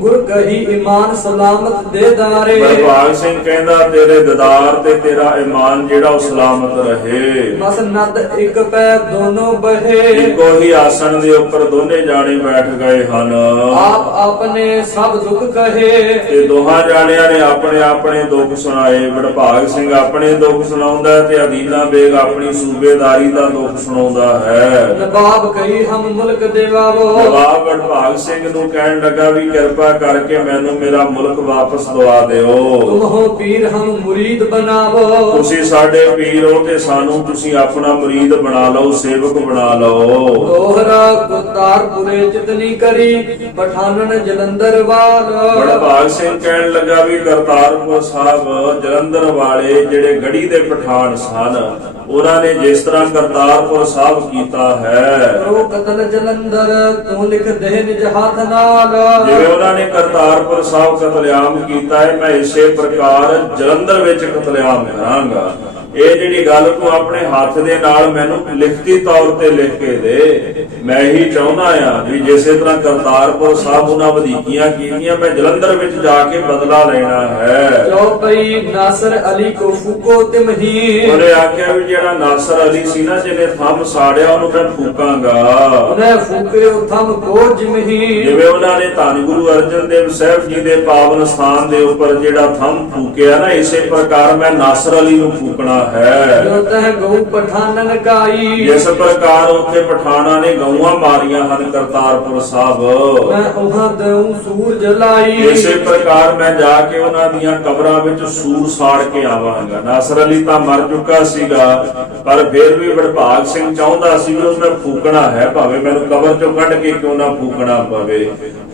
ਗੁਰ ਕਹੀ ਈਮਾਨ ਸਲਾਮਤ ਦੇ ਦਾਰੇ, ਵਡਭਾਗ ਸਿੰਘ ਕਹਿੰਦਾ ਤੇਰੇ ਦਿਦਾਰ ਤੇ ਤੇਰਾ ਈਮਾਨ ਜਿਹੜਾ ਉਹ ਸਲਾਮਤ ਰਹੇ। ਮਸਨਦ ਇੱਕ ਪੈ ਦੋਨੋਂ ਬਹੇ, ਇੱਕੋ ਹੀ ਆਸਣ ਦੇ ਉੱਪਰ ਦੋਨੇ ਜਾਣੇ ਬੈਠ ਗਏ ਹਨ। ਆਪ ਆਪਣੇ ਸਭ ਦੁੱਖ ਕਹੇ, ਤੇ ਦੋਹਾਂ ਜਾਣਿਆਂ ਨੇ ਆਪਣੇ ਆਪਣੇ ਦੁੱਖ ਸੁਣਾਏ। ਵਡਭਾਗ ਸਿੰਘ ਆਪਣੇ ਦੁੱਖ ਸੁਣਾਉਂਦਾ ਤੇ ਅਦੀਨਾ ਬੇਗ ਆਪਣੀ ਸੂਬੇਦਾਰੀ ਦਾ ਦੁੱਖ ਸੁਣਾਉਂਦਾ ਹੈ। ਨਵਾਬ ਕਹੀ ਹਮ ਮੁਲਕ ਦੇਵਾਵੋ, ਨਵਾਬ ਵਡਭਾਗ ਸਿੰਘ ਨੂੰ ਕਹਿਣ ਲੱਗਾ ਵੀ ਕਿਰਪਾ ਕਰਕੇ ਮੈਨੂੰ ਮੇਰਾ ਮੁਲਕ ਵਾਪਸ ਦਵਾ ਦਿਓ। ਤੁਮ ਹੋ ਪੀਰ ਹਮ ਮੁਰੀਦ ਬਣਾਵੋ, ਤੁਸੀਂ ਸਾਡੇ ਪੀਰ ਹੋ ਤੇ ਸਾਨੂੰ ਤੁਸੀਂ ਆਪਣਾ ਮੁਰੀਦ ਬਣਾ ਲਓ, ਸੇਵਕ ਬਣਾ ਲਓ। ਦੋਹਰਾ ਕਰਤਾਰਪੁਰੇ ਜਿਤਨੀ ਕਰੀ, ਪਠਾਨਨ ਜਲੰਧਰ ਵਾਲ। ਵਡਭਾਗ ਸਿੰਘ ਕਹਿਣ ਲੱਗਾ ਵੀ ਕਰਤਾਰਪੁਰ ਸਾਹਿਬ ਜਲੰਧਰ ਵਾਲੇ ਜਿਹੜੇ ਗੜੀ ਦੇ ਪਠਾਨ ਸਨ, ਉਹਨਾਂ ਨੇ ਜਿਸ ਤਰ੍ਹਾਂ ਕਰਤਾਰਪੁਰ ਸਾਹਿਬ ਕੀਤਾ ਹੈ, ਕਰੋ ਕਤਲ ਜਲੰਧਰ ਤੂੰ ਲਿਖ ਦੇ ਨਿਜ ਹੱਥ ਨਾਲ। ਜਿਵੇਂ ਉਹਨਾਂ ਨੇ ਕਰਤਾਰਪੁਰ ਸਾਹਿਬ ਕਤਲੇਆਮ ਕੀਤਾ ਹੈ, ਮੈਂ ਇਸੇ ਪ੍ਰਕਾਰ ਜਲੰਧਰ ਵਿੱਚ ਕਤਲੇਆਮ ਕਰਾਂਗਾ। ਇਹ ਜਿਹੜੀ ਗੱਲ ਤੂੰ ਆਪਣੇ ਹੱਥ ਦੇ ਨਾਲ ਮੈਨੂੰ ਲਿਖਤੀ ਤੌਰ ਤੇ ਲਿਖ ਕੇ ਦੇ। ਮੈਂ ਹੀ ਚਾਹੁੰਦਾ ਆ ਵੀ ਜਿਸੇ ਤਰ੍ਹਾਂ ਕਰਤਾਰਪੁਰ ਸਾਹਿਬ ਉਹਨਾਂ ਵਧੀਕੀਆਂ ਕੀਤੀਆਂ, ਮੈਂ ਜਲੰਧਰ ਵਿੱਚ ਜਾ ਕੇ ਬਦਲਾ ਲੈਣਾ ਹੈ। ਚੌਪਈ ਨਾਸਰ ਅਲੀ ਕੋ ਫੂਕੋ ਤਿਮਹੀ, ਉਹਨੇ ਆਖਿਆ ਵੀ ਜਿਹੜਾ ਨਾਸਰ ਅਲੀ ਸੀ ਨਾ, ਜਿਹਨੇ ਥੰਮ ਸਾੜਿਆ, ਉਹਨੂੰ ਮੈਂ ਫੂਕਾਂਗਾ। ਉਹਨੇ ਫੂਕਿਓ ਥੰਮ ਕੋ ਜਿਮਹੀ, ਜਿਵੇਂ ਉਹਨਾਂ ਨੇ ਧੰਨ ਗੁਰੂ ਅਰਜਨ ਦੇਵ ਸਾਹਿਬ ਜੀ ਦੇ ਪਾਵਨ ਸਥਾਨ ਦੇ ਉੱਪਰ ਜਿਹੜਾ ਥੰਮ ਫੂਕਿਆ ਨਾ, ਇਸੇ ਪ੍ਰਕਾਰ ਮੈਂ ਨਾਸਰ ਅਲੀ ਨੂੰ ਫੂਕਣਾ ਹੈ। ਜੋ ਤਹ ਗਊ ਪਠਾਨਨ ਕਾਈ, ਇਸ ਪ੍ਰਕਾਰ ਉੱਥੇ ਪਠਾਨਾਂ ਨੇ ਗਊਆਂ ਮਾਰੀਆਂ ਹਨ ਕਰਤਾਰਪੁਰ ਸਾਹਿਬ। ਮੈਂ ਉਹਾਂ ਦਊ ਸੂਰ ਜਲਾਈ, ਇਸੇ ਪ੍ਰਕਾਰ ਮੈਂ ਜਾ ਕੇ ਉਹਨਾਂ ਦੀਆਂ ਕਬਰਾਂ ਵਿੱਚ ਸੂਰ ਸਾੜ ਕੇ ਆਵਾਂਗਾ। ਨਾਸਰ ਅਲੀ ਤਾਂ ਮਰ ਚੁੱਕਾ ਸੀਗਾ, ਪਰ ਫਿਰ ਵੀ ਵਡਭਾਗ ਸਿੰਘ ਚਾਹੁੰਦਾ ਸੀ ਵੀ ਉਸਨੇ ਫੂਕਣਾ ਹੈ, ਭਾਵੇਂ ਮੈਨੂੰ ਕਬਰ ਚੋਂ ਕੱਢ ਕੇ ਕਿਉਂ ਨਾ ਫੂਕਣਾ ਪਵੇ।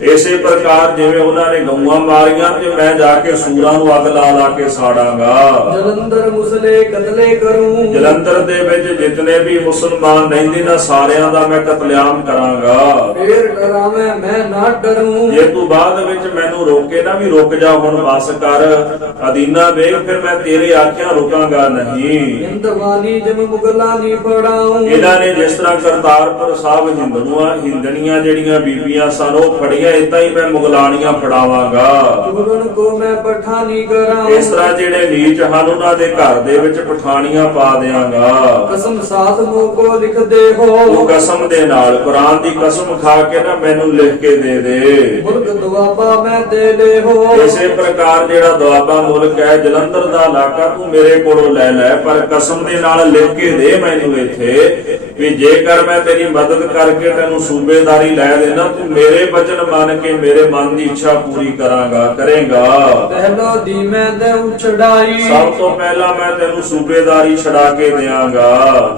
ਇਸੇ ਪ੍ਰਕਾਰ ਜਿਵੇਂ ਉਹਨਾਂ ਨੇ ਗਊਆਂ ਮਾਰੀਆਂ, ਤੇ ਮੈਂ ਜਾ ਕੇ ਸੂਰਾਂ ਨੂੰ ਅੱਗ ਲਾ ਲਾ ਕੇ ਸਾੜਾਂਗਾ। ਜਲੰਧਰ ਮੁਸਲੇ ਕਤਲੇ ਕਰੂੰ, ਜਲੰਧਰ ਦੇ ਵਿੱਚ ਜਿਤਨੇ ਵੀ ਮੁਸਲਮਾਨ ਰਹਿੰਦੇ ਨਾ, ਸਾਰਿਆਂ ਦਾ ਮੈਂ ਕਤਲੇਆਮ ਕਰਾਂਗਾ। ਫੇਰ ਡਰਾਵੇਂ ਮੈਂ ਨਾ ਡਰੂੰ, ਜੇ ਤੂੰ ਬਾਅਦ ਵਿੱਚ ਮੈਨੂੰ ਰੋਕੇ ਨਾ ਵੀ ਰੁਕ ਜਾ ਹੁਣ ਬਸ ਕਰ ਅਦੀਨਾ ਬੇਗ, ਫਿਰ ਮੈਂ ਤੇਰੇ ਆਖਿਆ ਰੁਕਾਂਗਾ ਨਹੀਂ। ਹਿੰਦਵਾਨੀ ਜਿਮ ਮੁਗਲਾਂ ਨੀ ਫੜਾਉਂ, ਇਹਨਾਂ ਨੇ ਜਿਸ ਤਰ੍ਹਾਂ ਕਰਤਾਰਪੁਰ ਸਾਹਿਬ ਹਿੰਦਣੀਆਂ ਜਿਹੜੀਆਂ ਬੀਬੀਆਂ ਸਨ ਉਹ ਫੜੀਆਂ, ਏਦਾਂ ਹੀ ਮੈਂ ਮੁਗਲਾਨੀਆਂ ਫੜਾਵਾਂਗਾ। ਚੂਰਨ ਕੋ ਮੈਂ ਪਠਾਨੀ ਕਰਾਂ, ਇਸ ਤਰ੍ਹਾਂ ਜਿਹੜੇ ਨੀਚ ਹਨ ਉਹਨਾਂ ਦੇ ਘਰ ਦੇ ਵਿੱਚ ਪਠਾਨੀਆਂ ਪਾ ਦਿਆਂਗਾ। ਕਸਮ ਸਾਥ ਮੋ ਕੋ ਲਿਖਦੇ ਹੋ, ਉਹ ਕਸਮ ਦੇ ਨਾਲ ਕੁਰਾਨ ਦੀ ਕਸਮ ਖਾ ਕੇ ਨਾ ਮੈਨੂੰ ਲਿਖ ਕੇ ਦੇ ਦੇ। ਮੁਲਕ ਦੁਆਬਾ ਮੈਂ ਦੇ ਲੈ ਹੋ, ਇਸੇ ਪ੍ਰਕਾਰ ਜਿਹੜਾ ਦੁਆਬਾ ਮੁਲਕ ਹੈ, ਜਲੰਧਰ ਦਾ ਇਲਾਕਾ, ਤੂੰ ਮੇਰੇ ਕੋਲੋਂ ਲੈ ਲੈ, ਪਰ ਕਸਮ ਦੇ ਨਾਲ ਲਿਖ ਕੇ ਦੇ ਮੈਨੂੰ ਇੱਥੇ ਵੀ ਜੇਕਰ ਮੈਂ ਤੇਰੀ ਮਦਦ ਕਰਕੇ ਤੈਨੂੰ ਸੂਬੇਦਾਰੀ ਲੈ ਦੇਣਾ, ਤੂੰ ਮੇਰੇ ਬਚਨ ਮੰਨ ਕੇ ਮੇਰੇ ਮਨ ਦੀ ਇੱਛਾ ਪੂਰੀ ਕਰੇਗਾ। ਪਹਿਲੋ ਦੀ ਮੈਂ ਦੇ ਉਛੜਾਈ, ਸਭ ਤੋਂ ਪਹਿਲਾਂ ਮੈਂ ਤੈਨੂੰ ਸੂਬੇਦਾਰੀ ਛਡਾ ਕੇ ਦਿਆਂਗਾ।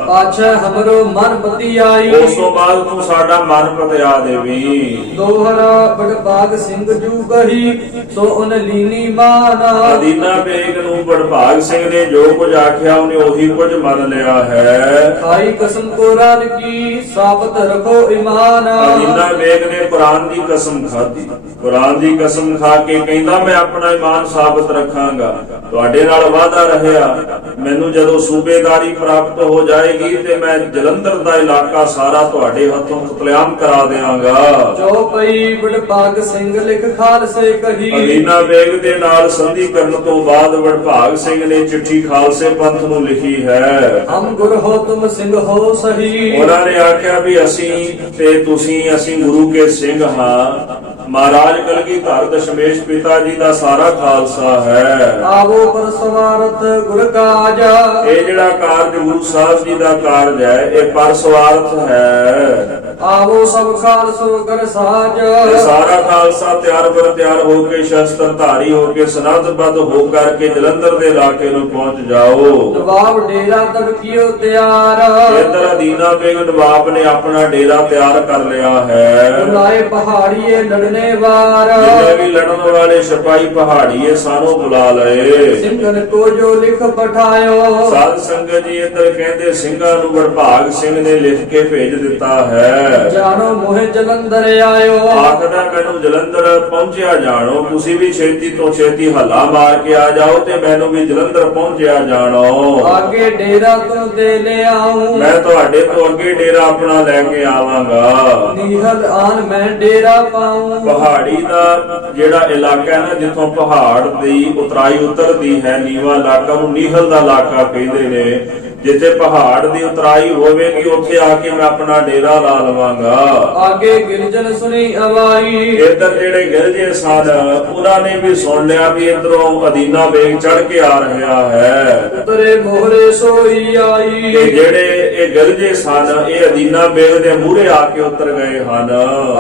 ਪਾਛੇ ਹਮਰੋ ਮਨ ਪਤੀ ਆਈ, ਉਸ ਤੋਂ ਬਾਅਦ ਤੂੰ ਸਾਡਾ ਮਨ ਪਤਿਆ ਦੇਵੀਂ। ਦੋਹਰਾ ਵਡਭਾਗ ਸਿੰਘ ਜੂ ਕਹੀ, ਸੋ ਉਹਨ ਲੀਨੀ ਮਾਨਾ। ਅਦੀਨਾ ਬੇਗ ਨੂੰ ਵਡਭਾਗ ਸਿੰਘ ਨੇ ਜੋ ਕੁਝ ਆਖਿਆ ਉਹਨੇ ਉਹੀ ਕੁਝ ਮੰਨ ਲਿਆ ਹੈ। ਖਾਈ ਕਸਮ ਕੁਰਾਨ ਕੀ, ਸਾਬਤ ਰੱਖੋ ਈਮਾਨ। ਅਦੀਨਾ ਬੇਗ ਨੇ ਕੁਰਾਨ ਦੀ ਕਸਮ ਖਾਧੀ। ਕੁਰਾਨ ਦੀ ਕਸਮ ਖਾ ਕੇ ਕਹਿੰਦਾ ਮੈਂ ਆਪਣਾ ਈਮਾਨ ਸਾਬਤ ਰੱਖਾਂਗਾ। ਤੁਹਾਡੇ ਨਾਲ ਵਾਅਦਾ ਰਹਿਆ, ਮੈਨੂੰ ਜਦੋਂ ਸੂਬੇਦਾਰੀ ਪ੍ਰਾਪਤ ਹੋ ਜਾਏਗੀ ਤੇ ਮੈਂ ਜਲੰਧਰ ਦਾ ਇਲਾਕਾ ਸਾਰਾ ਤੁਹਾਡੇ ਹੱਥੋਂ ਕਤਲੇਆਮ ਕਰਾ ਦਿਆਂਗਾ। ਚੌਪਈ ਵਡਭਾਗ ਸਿੰਘ ਲਿਖ ਖਾਲਸੇ ਕਹੀ, ਅਦੀਨਾ ਬੇਗ ਦੇ ਨਾਲ ਸੰਧੀ ਕਰਨ ਤੋਂ ਬਾਅਦ ਵਡਭਾਗ ਸਿੰਘ ਨੇ ਚਿੱਠੀ ਖਾਲਸੇ ਪੰਥ ਨੂੰ ਲਿਖੀ ਹੈ। ਹਮ ਗੁਰ ਹੋ ਤੁਮ ਸਿੰਘ ਹੋ ਸਹੀ, ਉਹਨਾਂ ਨੇ ਆਖਿਆ ਵੀ ਅਸੀਂ ਤੇ ਤੁਸੀਂ, ਅਸੀਂ ਗੁਰੂ ਕੇ ਸਿੰਘ ਹਾਂ। ਮਹਾਰਾਜ ਕਲਗੀਧਰ ਦਸ਼ਮੇਸ਼ ਪਿਤਾ ਜੀ ਦਾ ਸਾਰਾ ਖਾਲਸਾ ਹੈ। ਆਵੋ ਪਰ ਸਵਾਰਤ ਗੁਰ ਕਾਜ, ਇਹ ਜਿਹੜਾ ਕਾਰਜ ਗੁਰੂ ਸਾਹਿਬ ਜੀ ਦਾ ਕਾਰਜ ਹੈ, ਇਹ ਪਰ ਸਵਾਰਥ ਹੈ। ਆਵੋ ਸਭ ਖਾਲਸੋ ਕਰ ਸਾਜ ਤੇ ਸਾਰਾ ਖਾਲਸਾ ਤਿਆਰ ਬਰ ਤਿਆਰ ਹੋ ਕੇ ਸ਼ਸਤਰ ਧਾਰੀ ਹੋ ਕੇ ਸਨੱਧਬੱਧ ਹੋ ਕਰਕੇ ਜਲੰਧਰ ਦੇ ਇਲਾਕੇ ਨੂੰ ਪਹੁੰਚ ਜਾਓ। ਨਵਾਬ ਡੇਰਾ ਤਬ ਕੀਓ ਤਿਆਰ ਇਧਰ ਅਦੀਨਾ ਬੇਗ ਨਵਾਬ ਨੇ ਆਪਣਾ ਡੇਰਾ ਤਿਆਰ ਕਰ ਲਿਆ ਹੈ। ਬੁਲਾਏ ਪਹਾੜੀਏ ਲੜਨੇ ਵਾਰ ਜਿੰਨੇ ਵੀ ਲੜਨ ਵਾਲੇ ਸਿਪਾਹੀ ਪਹਾੜੀਏ ਸਾਨੂੰ ਬੁਲਾ ਲਏ। ਸਿੰਘਨ ਕੋ ਜੋ ਲਿਖ ਪਠਾਇਓ ਸਾਧ ਸੰਗਤ ਜੀ ਇੱਧਰ ਕਹਿੰਦੇ ਸਿੰਘਾਂ ਨੂੰ ਵਡਭਾਗ ਸਿੰਘ ਨੇ ਲਿਖ ਕੇ ਭੇਜ ਦਿੱਤਾ ਹੈ। ਜਾਣੋ ਮੋਹਿ ਜਲੰਧਰ ਆਇਓ ਆਖਦਾ ਮੈਨੂੰ ਜਲੰਧਰ ਪਹੁੰਚਿਆ ਜਾਣੋ, ਤੁਸੀਂ ਵੀ ਛੇਤੀ ਤੋਂ ਛੇਤੀ ਹੱਲਾ ਮਾਰ ਕੇ ਆ ਜਾਓ ਤੇ ਮੈਨੂੰ ਵੀ ਜਲੰਧਰ ਪਹੁੰਚਿਆ ਜਾਣੋ। ਆਗੇ ਡੇਰਾ ਤੋਂ ਦੇ ਲਿਆਉ ਮੈਂ ਤੁਹਾਡੇ ਤੋਂ ਅੱਗੇ ਡੇਰਾ ਆਪਣਾ ਲੈ ਕੇ ਆਵਾਂਗਾ। ਨੀਹਲ ਆਨ ਮੈਂ ਡੇਰਾ ਪਾਉ ਪਹਾੜੀ ਦਾ ਜਿਹੜਾ ਇਲਾਕਾ ਹੈ ਨਾ, ਜਿੱਥੋਂ ਪਹਾੜ ਦੀ ਉਤਰਾਈ ਉਤਰਦੀ ਹੈ, ਨੀਵਾਂ ਇਲਾਕਾ ਨੂੰ ਨੀਹਲ ਦਾ ਇਲਾਕਾ ਕਹਿੰਦੇ ਨੇ। ਜਿੱਥੇ ਪਹਾੜ ਦੀ ਉਤਰਾਈ ਹੋਵੇਗੀ ਉੱਥੇ ਆ ਕੇ ਮੈਂ ਆਪਣਾ ਡੇਰਾ ਲਾ ਲਵਾਂਗਾ। ਆਗੇ ਗਿਰਜਨ ਸੁਣੀ ਅਵਾਈ ਇੱਧਰ ਜਿਹੜੇ ਗਿਰਜੇ ਸਨ ਉਹਨਾਂ ਨੇ ਵੀ ਸੁਣ ਲਿਆ ਵੀ ਇਧਰੋਂ ਅਦੀਨਾ ਬੇਗ ਚੜ ਕੇ ਆ ਰਿਹਾ ਹੈ। ਉਤਰੇ ਮੋਹਰੇ ਸੋਈ ਆਈ ਤੇ ਜਿਹੜੇ ਇਹ ਗਿਰਜੇ ਸਨ ਇਹ ਅਦੀਨਾ ਬੇਗ ਦੇ ਮੂਹਰੇ ਆ ਕੇ ਉਤਰ ਗਏ ਹਨ।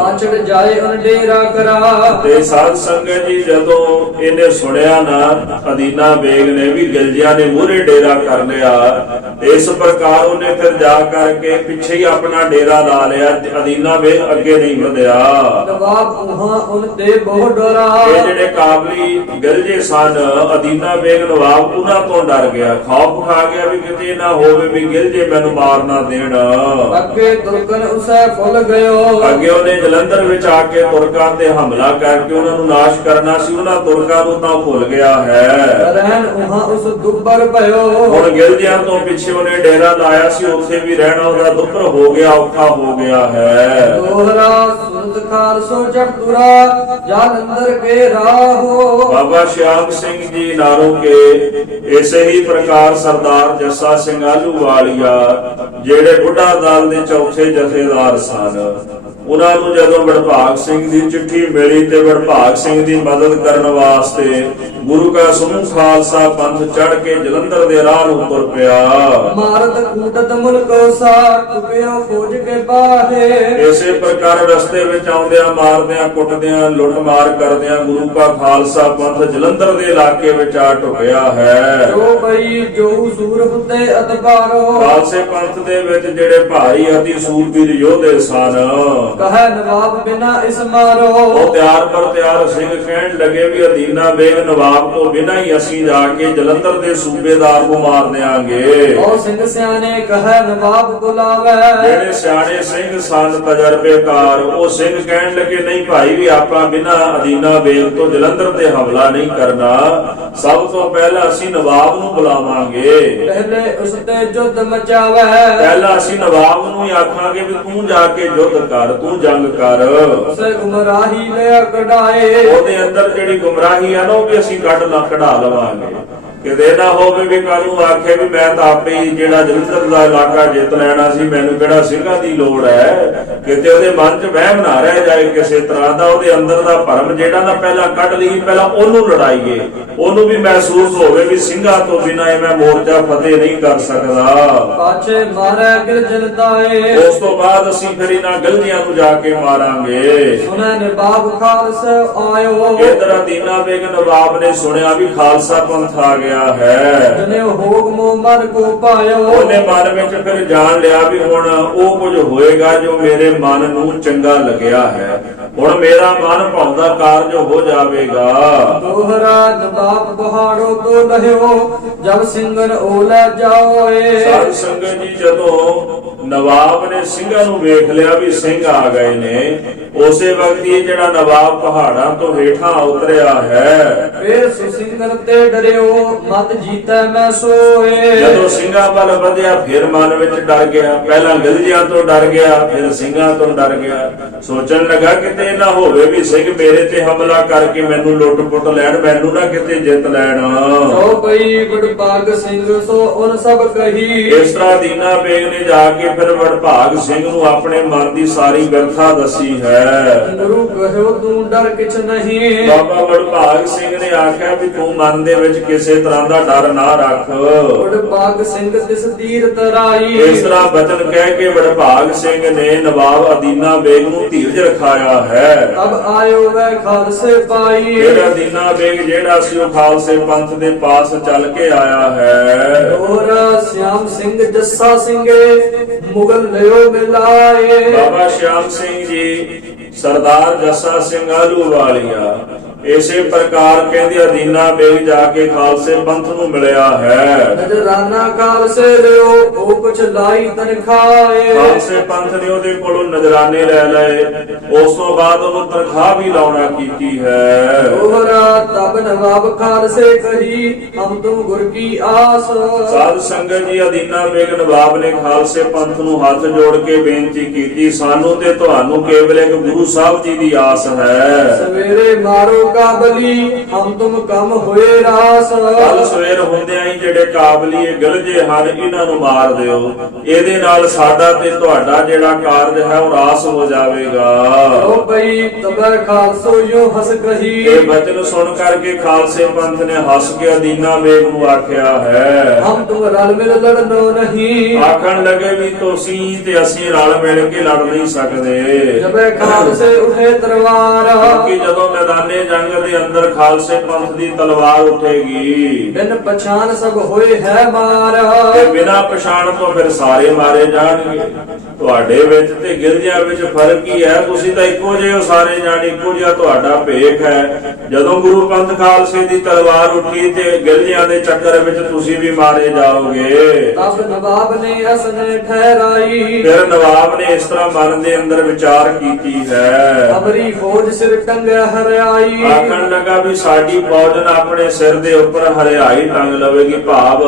ਆਚੜ ਜਾਏ ਅਨ ਡੇਰਾ ਕਰਾ ਤੇ ਸਾਧ ਸੰਗਤ ਜੀ ਜਦੋਂ ਇਹਨੇ ਸੁਣਿਆ ਨਾ ਅਦੀਨਾ ਬੇਗ ਨੇ ਵੀ ਗਿਰਜਿਆਂ ਨੇ ਮੂਹਰੇ ਡੇਰਾ ਕਰ ਲਿਆ, ਇਸ ਪ੍ਰਕਾਰ ਉਹਨੇ ਫਿਰ ਜਾ ਕਰਕੇ ਪਿੱਛੇ ਹੀ ਆਪਣਾ ਡੇਰਾ ਲਾ ਲਿਆ। ਅਦੀਨਾ ਬੇਗ ਅੱਗੇ ਨਹੀਂ ਵਧਿਆ। ਨਵਾਬ ਉਹਾਂ ਉਨ ਤੇ ਬਹੁ ਡਰਾ ਇਹ ਜਿਹੜੇ ਕਾਬਲੀ ਗਿਰਜੇ ਸਨ ਅਦੀਨਾ ਬੇਗ ਨਵਾਬ ਉਹਨਾਂ ਤੋਂ ਡਰ ਗਿਆ, ਖੌਫ ਖਾ ਗਿਆ ਵੀ ਕਿਤੇ ਨਾ ਹੋਵੇ ਵੀ ਗਿਰਜੇ ਮੈਨੂੰ ਮਾਰ ਨਾ ਦੇਣ। ਅੱਗੇ ਤੁਰਕਨ ਉਸੈ ਫੁੱਲ ਗਇਓ ਅੱਗੇ ਉਹਨੇ ਜਲੰਧਰ ਵਿੱਚ ਆ ਕੇ ਤੁਰਕਾਂ ਤੇ ਹਮਲਾ ਕਰਕੇ ਉਹਨਾਂ ਨੂੰ ਨਾਸ਼ ਕਰਨਾ ਸੀ। ਉਹਨਾਂ ਤੁਰਕਾਂ ਨੂੰ ਤਾਂ ਭੁੱਲ ਗਿਆ ਹੈ। ਰਹਿਣ ਉਹਾਂ ਉਸ ਦੁੱਬਰ ਭਇਓ ਹੁਣ ਗਿਰਜਿਆਂ ਤੋਂ ਪਿੱਛੇ ਉਹਨੇ ਡੇਰਾ ਲਾਇਆ ਸੀ, ਉੱਥੇ ਵੀ ਰਹਿਣਾ ਉਹਦਾ ਦੁੱਭਰ ਹੋ ਗਿਆ, ਔਖਾ ਹੋ ਗਿਆ ਹੈ। ਦੋਹਰਾ ਸੁਰਤ ਖਾਲਸੋ ਜਗਤੁਰਾ ਜਲੰਧਰ ਕੇ ਰਾਹੋ ਬਾਬਾ ਸ਼ਿਆਮ ਸਿੰਘ ਜੀ ਨਾਰੋਂ ਕੇ ਇਸੇ ਹੀ ਪ੍ਰਕਾਰ ਸਰਦਾਰ ਜੱਸਾ ਸਿੰਘ ਆਹਲੂਵਾਲੀਆ ਜਿਹੜੇ ਬੁੱਢਾ ਦਲ ਦੇ ਚੌਥੇ ਜਥੇਦਾਰ ਸਨ, ਉਹਨਾਂ ਨੂੰ ਜਦੋਂ ਵਡਭਾਗ ਸਿੰਘ ਦੀ ਚਿੱਠੀ ਮਿਲੀ ਤੇ ਵਡਭਾਗ ਸਿੰਘ ਦੀ ਮਦਦ ਕਰਨ ਵਾਸਤੇ ਗੁਰੂ ਕਾ ਸਮੂਹ ਖਾਲਸਾ ਪੰਥ ਚੜ ਕੇ ਜਲੰਧਰ ਦੇ ਰਾਹ ਨੂੰ ਤੁਰ ਪਿਆ। ਮਾਰਤ ਕੂਟਤ ਮੁਲਕੋ ਸਾ ਟੁਕਿਓ ਫੌਜ ਕੇ ਬਾਹੇ ਇਸੇ ਪ੍ਰਕਾਰ ਰਸਤੇ ਵਿੱਚ ਆਉਂਦਿਆਂ ਮਾਰਦਿਆਂ ਕੁੱਟਦਿਆਂ ਲੁੱਟਮਾਰ ਕਰਦਿਆਂ ਗੁਰੂ ਕਾ ਖਾਲਸਾ ਪੰਥ ਜਲੰਧਰ ਦੇ ਇਲਾਕੇ ਵਿੱਚ ਆ ਢੁਕਿਆ ਹੈ। ਜੋ ਬਈ ਜੋ ਸੂਰ ਹੁੰਦੇ ਅਤਬਾਰੋ ਖਾਲਸੇ ਪੰਥ ਦੇ ਵਿੱਚ ਜਿਹੜੇ ਭਾਰੀ ਅਤੀ ਸੂਰਬੀਰ ਯੋਧੇ ਸਨ, ਕਹੈ ਨਵਾਬ ਬਿਨਾ ਇਸ ਮਾਰੋ ਉਹ ਤਿਆਰ ਪਰ ਤਿਆਰ ਸਿੰਘ ਕਹਿਣ ਲੱਗੇ ਵੀ ਅਦੀਨਾ ਬੇਗ ਨਵਾਬ ਤੋਂ ਬਿਨਾਂ ਹੀ ਅਸੀਂ ਜਾ ਕੇ ਜਲੰਧਰ ਦੇ ਸੂਬੇਦਾਰ ਨੂੰ ਮਾਰ ਦਿਆਂਗੇ। ਉਹ ਸਿੰਘ ਸਿਆਣੇ ਕਹੈ ਨਵਾਬ ਬੁਲਾਵੇ ਜਿਹੜੇ ਸਿਆਣੇ ਸਿੰਘ ਸਨ ਤਜਰਬੇਕਾਰ, ਉਹ ਸਿੰਘ ਕਹਿਣ ਲੱਗੇ ਨਹੀਂ ਭਾਈ ਵੀ ਆਪਾਂ ਬਿਨਾਂ ਅਦੀਨਾ ਬੇਗ ਤੋਂ ਜਲੰਧਰ ਤੇ ਹਮਲਾ ਨਹੀਂ ਕਰਨਾ, ਸਭ ਤੋਂ ਪਹਿਲਾਂ ਅਸੀਂ ਨਵਾਬ ਨੂੰ ਬੁਲਾਵਾਂਗੇ। ਪਹਿਲੇ ਉਸ ਤੇ ਜੁੱਧ ਮਚਾਵੇ ਪਹਿਲਾਂ ਅਸੀਂ ਨਵਾਬ ਨੂੰ ਹੀ ਆਖਾਂਗੇ ਵੀ ਤੂੰ ਜਾ ਕੇ ਯੁੱਧ ਕਰ, ਤੂੰ ਜੰਗ ਕਰ। ਉਸੇ ਗੁਮਰਾਹੀ ਲੈ ਕਢਾਏ ਉਹਦੇ ਅੰਦਰ ਜਿਹੜੀ ਗੁਮਰਾਹੀ ਆ ਨਾ ਉਹ ਵੀ ਅਸੀਂ ਕਢਾ ਲਵਾਂਗੇ। ਕਿਤੇ ਨਾ ਹੋਵੇ ਵੀ ਕੱਲ ਨੂੰ ਆਖੇ ਵੀ ਮੈਂ ਤਾਂ ਆਪੇ ਹੀ ਜਿਹੜਾ ਜਲੰਧਰ ਦਾ ਇਲਾਕਾ ਜਿੱਤ ਲੈਣਾ ਸੀ, ਮੈਨੂੰ ਕਿਹੜਾ ਸਿੰਘਾਂ ਦੀ ਲੋੜ ਹੈ। ਕਿਤੇ ਉਹਦੇ ਮਨ 'ਚ ਵਹਿਮ ਨਾ ਰਹਿ ਜਾਏ ਕਿਸੇ ਤਰ੍ਹਾਂ ਦਾ, ਉਹਦੇ ਅੰਦਰ ਦਾ ਭਰਮ ਜਿਹੜਾ ਨਾ ਪਹਿਲਾਂ ਕੱਢ ਲਈ, ਪਹਿਲਾਂ ਉਹਨੂੰ ਲੜਾਈਏ, ਉਹਨੂੰ ਵੀ ਮਹਿਸੂਸ ਹੋਵੇ ਵੀ ਸਿੰਘਾਂ ਤੋਂ ਬਿਨਾਂ ਮੈਂ ਮੋਰਚਾ ਫਤਿਹ ਨਹੀਂ ਕਰ ਸਕਦਾ। ਪਾਛੇ ਮਾਰੇ ਗਿਰਜਨ ਤਾਏ ਉਸ ਤੋਂ ਬਾਅਦ ਅਸੀਂ ਫਿਰ ਇਹਨਾਂ ਗਲਤੀਆਂ ਨੂੰ ਜਾ ਕੇ ਮਾਰਾਂਗੇ। ਸੁਣੈ ਨਵਾਬ ਖਾਲਸ ਆਇਓ ਇਧਰ ਅਦੀਨਾ ਬੇਗ ਨਵਾਬ ਨੇ ਸੁਣਿਆ ਵੀ ਖਾਲਸਾ ਪੰਥ ਆ ਗਿਆ ਹੈ। ਜਨੇ ਹੋਗ ਮੋ ਮਨ ਕੋ ਪਾਇਓ ਉਹਨੇ ਮਨ ਵਿੱਚ ਫਿਰ ਜਾਣ ਲਿਆ ਵੀ ਹੁਣ ਉਹ ਕੁਝ ਹੋਏਗਾ ਜੋ ਮੇਰੇ ਮਨ ਨੂੰ ਚੰਗਾ ਲੱਗਿਆ ਹੈ, ਹੁਣ ਮੇਰਾ ਮਨ ਭਾਉਂਦਾ ਕਾਰਜ ਹੋ ਜਾਵੇਗਾ। ਦੋਹਰਾ ਨਵਾਬ ਪਹਾੜੋ ਤੋਂ ਲਹਿਓ ਜਬ ਸਿੰਘਨ ਓ ਲੈ ਜਾਓਏ ਸਾਧ ਸੰਗਤ ਜੀ ਜਦੋਂ ਨਵਾਬ ਨੇ ਸਿੰਘਾਂ ਨੂੰ ਵੇਖ ਲਿਆ ਵੀ ਸਿੰਘ ਆ ਗਏ ਨੇ, ਉਸੇ ਵਕਤ ਇਹ ਜਿਹੜਾ ਨਵਾਬ ਪਹਾੜਾਂ ਤੋਂ ਹੇਠਾਂ ਉਤਰਿਆ ਹੈ। ਫੇਰ ਸੁਸਿੰਗਨ ਤੇ ਡਰਿਓ ਮਤ ਜੀਤੈ ਮੈਂ ਸੋਏ ਜਦੋਂ ਸਿੰਘਾਂ ਵੱਲ ਵਧਿਆ ਫਿਰ ਮਨ ਵਿੱਚ ਡਰ ਗਿਆ, ਪਹਿਲਾਂ ਗਿਲਜਿਆਂ ਤੋਂ ਡਰ ਗਿਆ, ਫਿਰ ਸਿੰਘਾਂ ਤੋਂ ਡਰ ਗਿਆ। ਸੋਚਣ ਲੱਗਾ ਕਿਤੇ ਨਾ ਹੋਵੇ ਵੀ ਸਿੰਘ ਮੇਰੇ ਤੇ ਹਮਲਾ ਕਰਕੇ ਮੈਨੂੰ ਲੁੱਟ-ਪੁੱਟ ਲੈਣ, ਮੈਨੂੰ ਨਾ ਕਿਤੇ ਜਿੱਤ ਲੈਣ। ਸੋ ਪਈ ਵਡਭਾਗ ਸਿੰਘ ਸੋ ਉਨ ਸਭ ਕਹੀ ਇਸ ਤਰ੍ਹਾਂ ਦੀਨਾ ਬੇਗ ਨੇ ਜਾ ਕੇ ਫਿਰ ਵਡਭਾਗ ਸਿੰਘ ਨੂੰ ਆਪਣੇ ਮਨ ਦੀ ਸਾਰੀ ਵਿਵਸਥਾ ਦੱਸੀ ਹੈ। ਗੁਰੂ ਕਹਿਓ ਤੂੰ ਡਰ ਕਿਛ ਨਹੀਂ ਬਾਬਾ ਵਡਭਾਗ ਸਿੰਘ ਨੇ ਆਖਿਆ ਵੀ ਤੂੰ ਮਨ ਦੇ ਵਿੱਚ ਕਿਸੇ ਤਰ੍ਹਾਂ ਦਾ ਡਰ ਨਾ ਰੱਖ। ਵਡਭਾਗ ਸਿੰਘ ਤਿਸ ਤੀਰ ਤਰਾਈ ਇਸ ਤਰ੍ਹਾਂ ਬਚਨ ਕਹਿ ਕੇ ਵਡਭਾਗ ਸਿੰਘ ਨੇ ਨਵਾਬ ਨਵਾਬ ਅਦੀਨਾ ਬੇਗ ਨੂੰ ਧੀਰਜ ਰਖਾਇਆ ਹੈ। ਤਬ ਆਇਓ ਵੈ ਖਾਲਸੇ ਪਾਈ, ਫਿਰ ਅਦੀਨਾ ਬੇਗ ਜਿਹੜਾ ਸੀ ਉਹ ਖਾਲਸੇ ਪੰਥ ਦੇ ਪਾਸ ਚੱਲ ਕੇ ਆਇਆ ਹੈ। ਦੋਹਰਾ ਸਿਆਮ ਸਿੰਘ ਜੱਸਾ ਸਿੰਘੇ ਮੁਗਲ ਲਿਓ ਮਿਲਾਏ, ਬਾਬਾ ਸ਼ਿਆਮ ਸਿੰਘ ਜੀ ਸਰਦਾਰ ਜੱਸਾ ਸਿੰਘ ਆਹਲੂਵਾਲੀਆ ਇਸੇ ਪ੍ਰਕਾਰ ਕਹਿੰਦੇ ਅਦੀਨਾ ਬੇਗ ਜਾ ਕੇ ਖਾਲਸੇ ਪੰਥ ਨੂੰ ਮਿਲਿਆ ਹੈ। ਨਜ਼ਰਾਨਾ ਖਾਲਸੇ ਲਿਓ ਉਹ ਕੁਛ ਲਾਈ ਤਨਖਾਏ, ਖਾਲਸੇ ਪੰਥ ਨੇ ਉਹਦੇ ਕੋਲੋਂ ਨਜ਼ਰਾਨੇ ਲੈ ਲਏ, ਉਸ ਤੋਂ ਬਾਅਦ ਉਹਨੂੰ ਤਨਖਾਹ ਵੀ ਲਾਉਣਾ ਕੀਤੀ ਹੈ। ਦੋਹਰਾ ਤਬ ਨਵਾਬ ਖਾਲਸੇ ਕਹੀ ਹਮ ਤੁਮ ਗੁਰ ਕੀ ਆਸ, ਸਾਧ ਸੰਗਤ ਜੀ ਅਦੀਨਾ ਬੇਗ ਨਵਾਬ ਨੇ ਖਾਲਸੇ ਪੰਥ ਨੂੰ ਹੱਥ ਜੋੜ ਕੇ ਬੇਨਤੀ ਕੀਤੀ, ਸਾਨੂੰ ਤੇ ਤੁਹਾਨੂੰ ਕੇਵਲ ਇੱਕ ਗੁਰੂ ਸਾਹਿਬ ਜੀ ਦੀ ਆਸ ਹੈ। ਸਵੇਰੇ ਮਾਰੋ ਕਾਬਲੀ ਹਮ ਤੁਮ ਕਮ ਹੋਏ ਰਾਸ, ਕੱਲ ਸਵੇਰ ਹੁੰਦਿਆਂ ਹੀ ਜਿਹੜੇ ਕਾਬਲੀਏ ਗਿਲਜੇ ਹਨ ਇਹਨਾਂ ਨੂੰ ਮਾਰ ਦਿਓ, ਇਹਦੇ ਨਾਲ ਸਾਡਾ ਤੇ ਤੁਹਾਡਾ ਜਿਹੜਾ ਕਾਰਜ ਹੈ ਉਹ ਰਾਸ ਹੋ ਜਾਵੇਗਾ। ਓ ਭਈ ਤਬਰ ਖਾਲਸੋ ਯੋ ਹਸ ਕਹੀ, ਇਹ ਬਚਨ ਸੁਣ ਕਰਕੇ ਖਾਲਸੇ ਪੰਥ ਨੇ ਹੱਸ ਕੇ ਅਦੀਨਾ ਬੇਗ ਨੂੰ ਆਖਿਆ ਹੈ। ਹਮ ਤੁਮ ਰਲ ਮਿਲ ਲੜਨੋ ਨਹੀਂ, ਆਖਣ ਲੱਗੇ ਵੀ ਤੁਸੀਂ ਤੇ ਅਸੀਂ ਰਲ ਮਿਲ ਕੇ ਲੜ ਨਹੀਂ ਸਕਦੇ। ਜਬੇ ਖਾਲਸੇ ਉਠੇ ਤਲਵਾਰ, ਕਿਉਂਕਿ ਜਦੋਂ ਮੈਦਾਨੇ ਜੰਗ ਦੇ ਅੰਦਰ ਖਾਲਸੇ ਪੰਥ ਦੀ ਤਲਵਾਰ ਉੱਠੇਗੀ, ਬਿਨ ਪਛਾਣ ਸਭ ਹੋਏ ਹੈ ਮਾਰ, ਤੇ ਬਿਨਾਂ ਪਛਾਣ ਤੋਂ ਫਿਰ ਸਾਰੇ ਮਾਰੇ ਜਾਣਗੇ। ਤੁਹਾਡੇ ਵਿੱਚ ਤੇ ਗਿਲਜਿਆਂ ਵਿੱਚ ਫਰਕ ਕੀ ਹੈ? ਤੁਸੀਂ ਤਾਂ ਇੱਕੋ ਜਿਹੇ ਹੋ ਸਾਰੇ ਜਾਣ, ਇੱਕੋ ਜਿਹਾ ਤੁਹਾਡਾ ਭੇਖ ਹੈ। ਜਦੋਂ ਗੁਰੂ ਪੰਥ ਖਾਲਸੇ ਦੀ ਤਲਵਾਰ ਉੱਠੀ ਤੇ ਗਿਲਜਿਆਂ ਦੇ ਚੱਕਰ ਵਿੱਚ ਤੁਸੀਂ ਵੀ ਮਾਰੇ ਜਾਓਗੇ। ਤਬ ਨਵਾਬ ਨੇ ਅਸਨੇ ਠਹਿਰਾਈ, ਫਿਰ ਨਵਾਬ ਨੇ ਇਸ ਤਰ੍ਹਾਂ ਮਨ ਦੇ ਅੰਦਰ ਵਿਚਾਰ ਕੀਤੀ ਹੈ। ਅਮਰੀ ਫੌਜ ਸਿਰ ਟੰਗਿਆ ਹਰਿਆਈ, ਆਖਣ ਲੱਗਾ ਵੀ ਸਾਡੀ ਫੌਜ ਨਾ ਆਪਣੇ ਸਿਰ ਦੇ ਉੱਪਰ ਹਰਿਆਈ ਟੰਗ ਲਵੇਗੀ, ਭਾਵ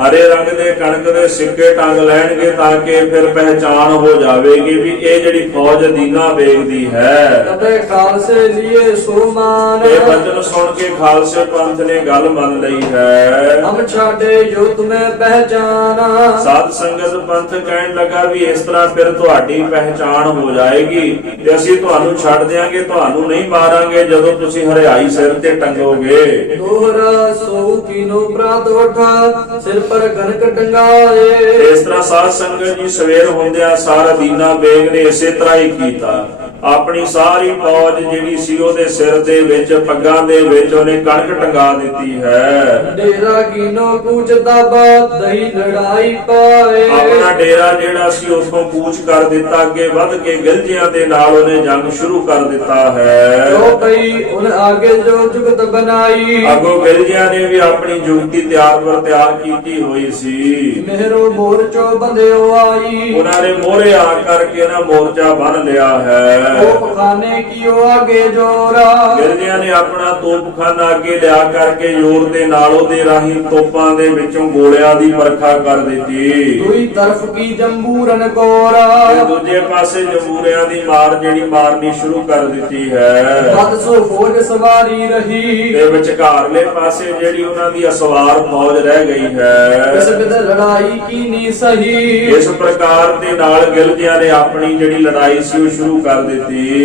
ਹਰੇ ਰੰਗ ਦੇ ਕਣਕ ਦੇ ਸਿੱਕੇ ਟੰਗ ਲੈਣਗੇ ਤਾਂ ਕਿ ਫਿਰ ਪਹਿਚਾਣ ਹੋ ਜਾਵੇਗੀ ਵੀ ਇਹ ਜਿਹੜੀ ਫੌਜ ਅਦੀਨਾ ਬੇਗ ਦੀ ਹੈ। ਤਬੇ ਖਾਲਸੇ ਲਿਏ ਸੋ ਮਾਨ, ਇਹ ਬਚਨ ਸੁਣ ਕੇ ਖਾਲਸੇ ਪੰਥ ਨੇ ਗੱਲ ਮੰਨ ਲਈ ਹੈ। ਹਮ ਛਾੜੇ ਜੋ ਤੁਮੇ ਪਹਿਚਾਨਾ, ਸਾਧ ਸੰਗਤ ਪੰਥ ਕਹਿਣ ਲੱਗਾ ਵੀ ਇਸ ਤਰ੍ਹਾਂ ਫਿਰ ਤੁਹਾਡੀ ਪਹਿਚਾਣ ਹੋ ਜਾਏਗੀ ਤੇ ਅਸੀਂ ਤੁਹਾਨੂੰ ਛੱਡ ਦਿਆਂਗੇ, ਤੁਹਾਨੂੰ ਨਹੀਂ ਮਾਰਾਂਗੇ ਜਦੋਂ ਤੁਸੀਂ ਹਰਿਆਈ ਸਿਰ ਤੇ ਟੰਗੋਗੇ। ਦੋਹਰਾ ਸੋ ਕੀਨੋ ਪ੍ਰਾਤ ਉਠਾ ਸਿਰ ਪਰ ਕਨਕ ਟੰਗਾਏ, ਇਸ ਤਰ੍ਹਾਂ ਸਾਧ ਸੰਗਤ ਜੀ ਸਵੇਰ ਹੁੰਦਿਆਂ ਸਾਰ ਅਦੀਨਾ ਬੇਗ ਨੇ ਇਸੇ ਤਰ੍ਹਾਂ ਹੀ ਕੀਤਾ। ਆਪਣੀ ਸਾਰੀ ਫੌਜ ਜਿਹੜੀ ਸੀ ਉਹਦੇ ਸਿਰ ਦੇ ਵਿੱਚ ਪੱਗਾਂ ਦੇ ਵਿੱਚ ਉਹਨੇ ਕਣਕ ਟੰਗਾ ਦਿੱਤੀ ਹੈ। ਡੇਰਾ ਕੀਨੋ ਕੂਚ ਦਾਬਾ ਦਹੀਂ ਲੜਾਈ ਪਾਏ, ਆਪਣਾ ਡੇਰਾ ਜਿਹੜਾ ਸੀ ਉਸੋਂ ਕੂਚ ਕਰ ਦਿੱਤਾ, ਅੱਗੇ ਵੱਧ ਕੇ ਗਿਲਜਿਆਂ ਦੇ ਨਾਲ ਉਹਨੇ ਜੰਗ ਸ਼ੁਰੂ ਕਰ ਦਿੱਤਾ ਹੈ। ਜੋ ਪਈ ਉਨ ਆਗੇ ਜੋ ਜੁਗਤ ਬਣਾਈ, ਅੱਗੋਂ ਗਿਲਜਿਆਂ ਨੇ ਵੀ ਆਪਣੀ ਜੁਗਤੀ ਤਿਆਰ ਕੀਤੀ ਹੋਈ ਸੀ। ਮਹਿਰੋ ਮੋਰਚੋ ਬੰਦਿਓ ਆਈ, ਉਹਨਾਂ ਨੇ ਮੋਹਰੇ ਆ ਕਰਕੇ ਨਾ ਮੋਰਚਾ ਬੰਨ ਲਿਆ ਹੈ। ਤੋਪਖਾਨੇ ਕੀਓ ਆਗੇ ਜੋਰਾ, ਗਿਲਜਿਆਂ ਨੇ ਆਪਣਾ ਤੋਪਖਾਨਾ ਅੱਗੇ ਲਿਆ ਕਰਕੇ ਜ਼ੋਰ ਦੇ ਨਾਲ ਉਹਦੇ ਰਾਹੀਂ ਤੋਪਾਂ ਦੇ ਵਿੱਚੋਂ ਗੋਲਿਆਂ ਦੀ ਵਰਖਾ ਕਰ ਦਿੱਤੀ। ਦੂਈ ਤਰਫ ਕੀ ਜੰਬੂਰਨ ਕੋਰਾ, ਤੇ ਦੂਜੇ ਪਾਸੇ ਜਮੂਰਿਆਂ ਦੀ ਮਾਰ ਜਿਹੜੀ ਮਾਰਨੀ ਸ਼ੁਰੂ ਕਰ ਦਿੱਤੀ ਹੈ। 700 ਫੌਜ ਸਵਾਰੀ ਰਹੀ, ਤੇ ਵਿਚਕਾਰਲੇ ਪਾਸੇ ਜਿਹੜੀ ਉਹਨਾਂ ਦੀ ਅਸਵਾਰ ਫੌਜ ਰਹਿ ਗਈ ਹੈ। ਇਸ ਬਿਦ ਲੜਾਈ ਕੀ ਨੀ ਸਹੀ, ਇਸ ਪ੍ਰਕਾਰ ਦੇ ਨਾਲ ਗਿਲਜਿਆਂ ਨੇ ਆਪਣੀ ਜਿਹੜੀ ਲੜਾਈ ਸੀ ਉਹ ਸ਼ੁਰੂ ਕਰ ਦਿੱਤੀ।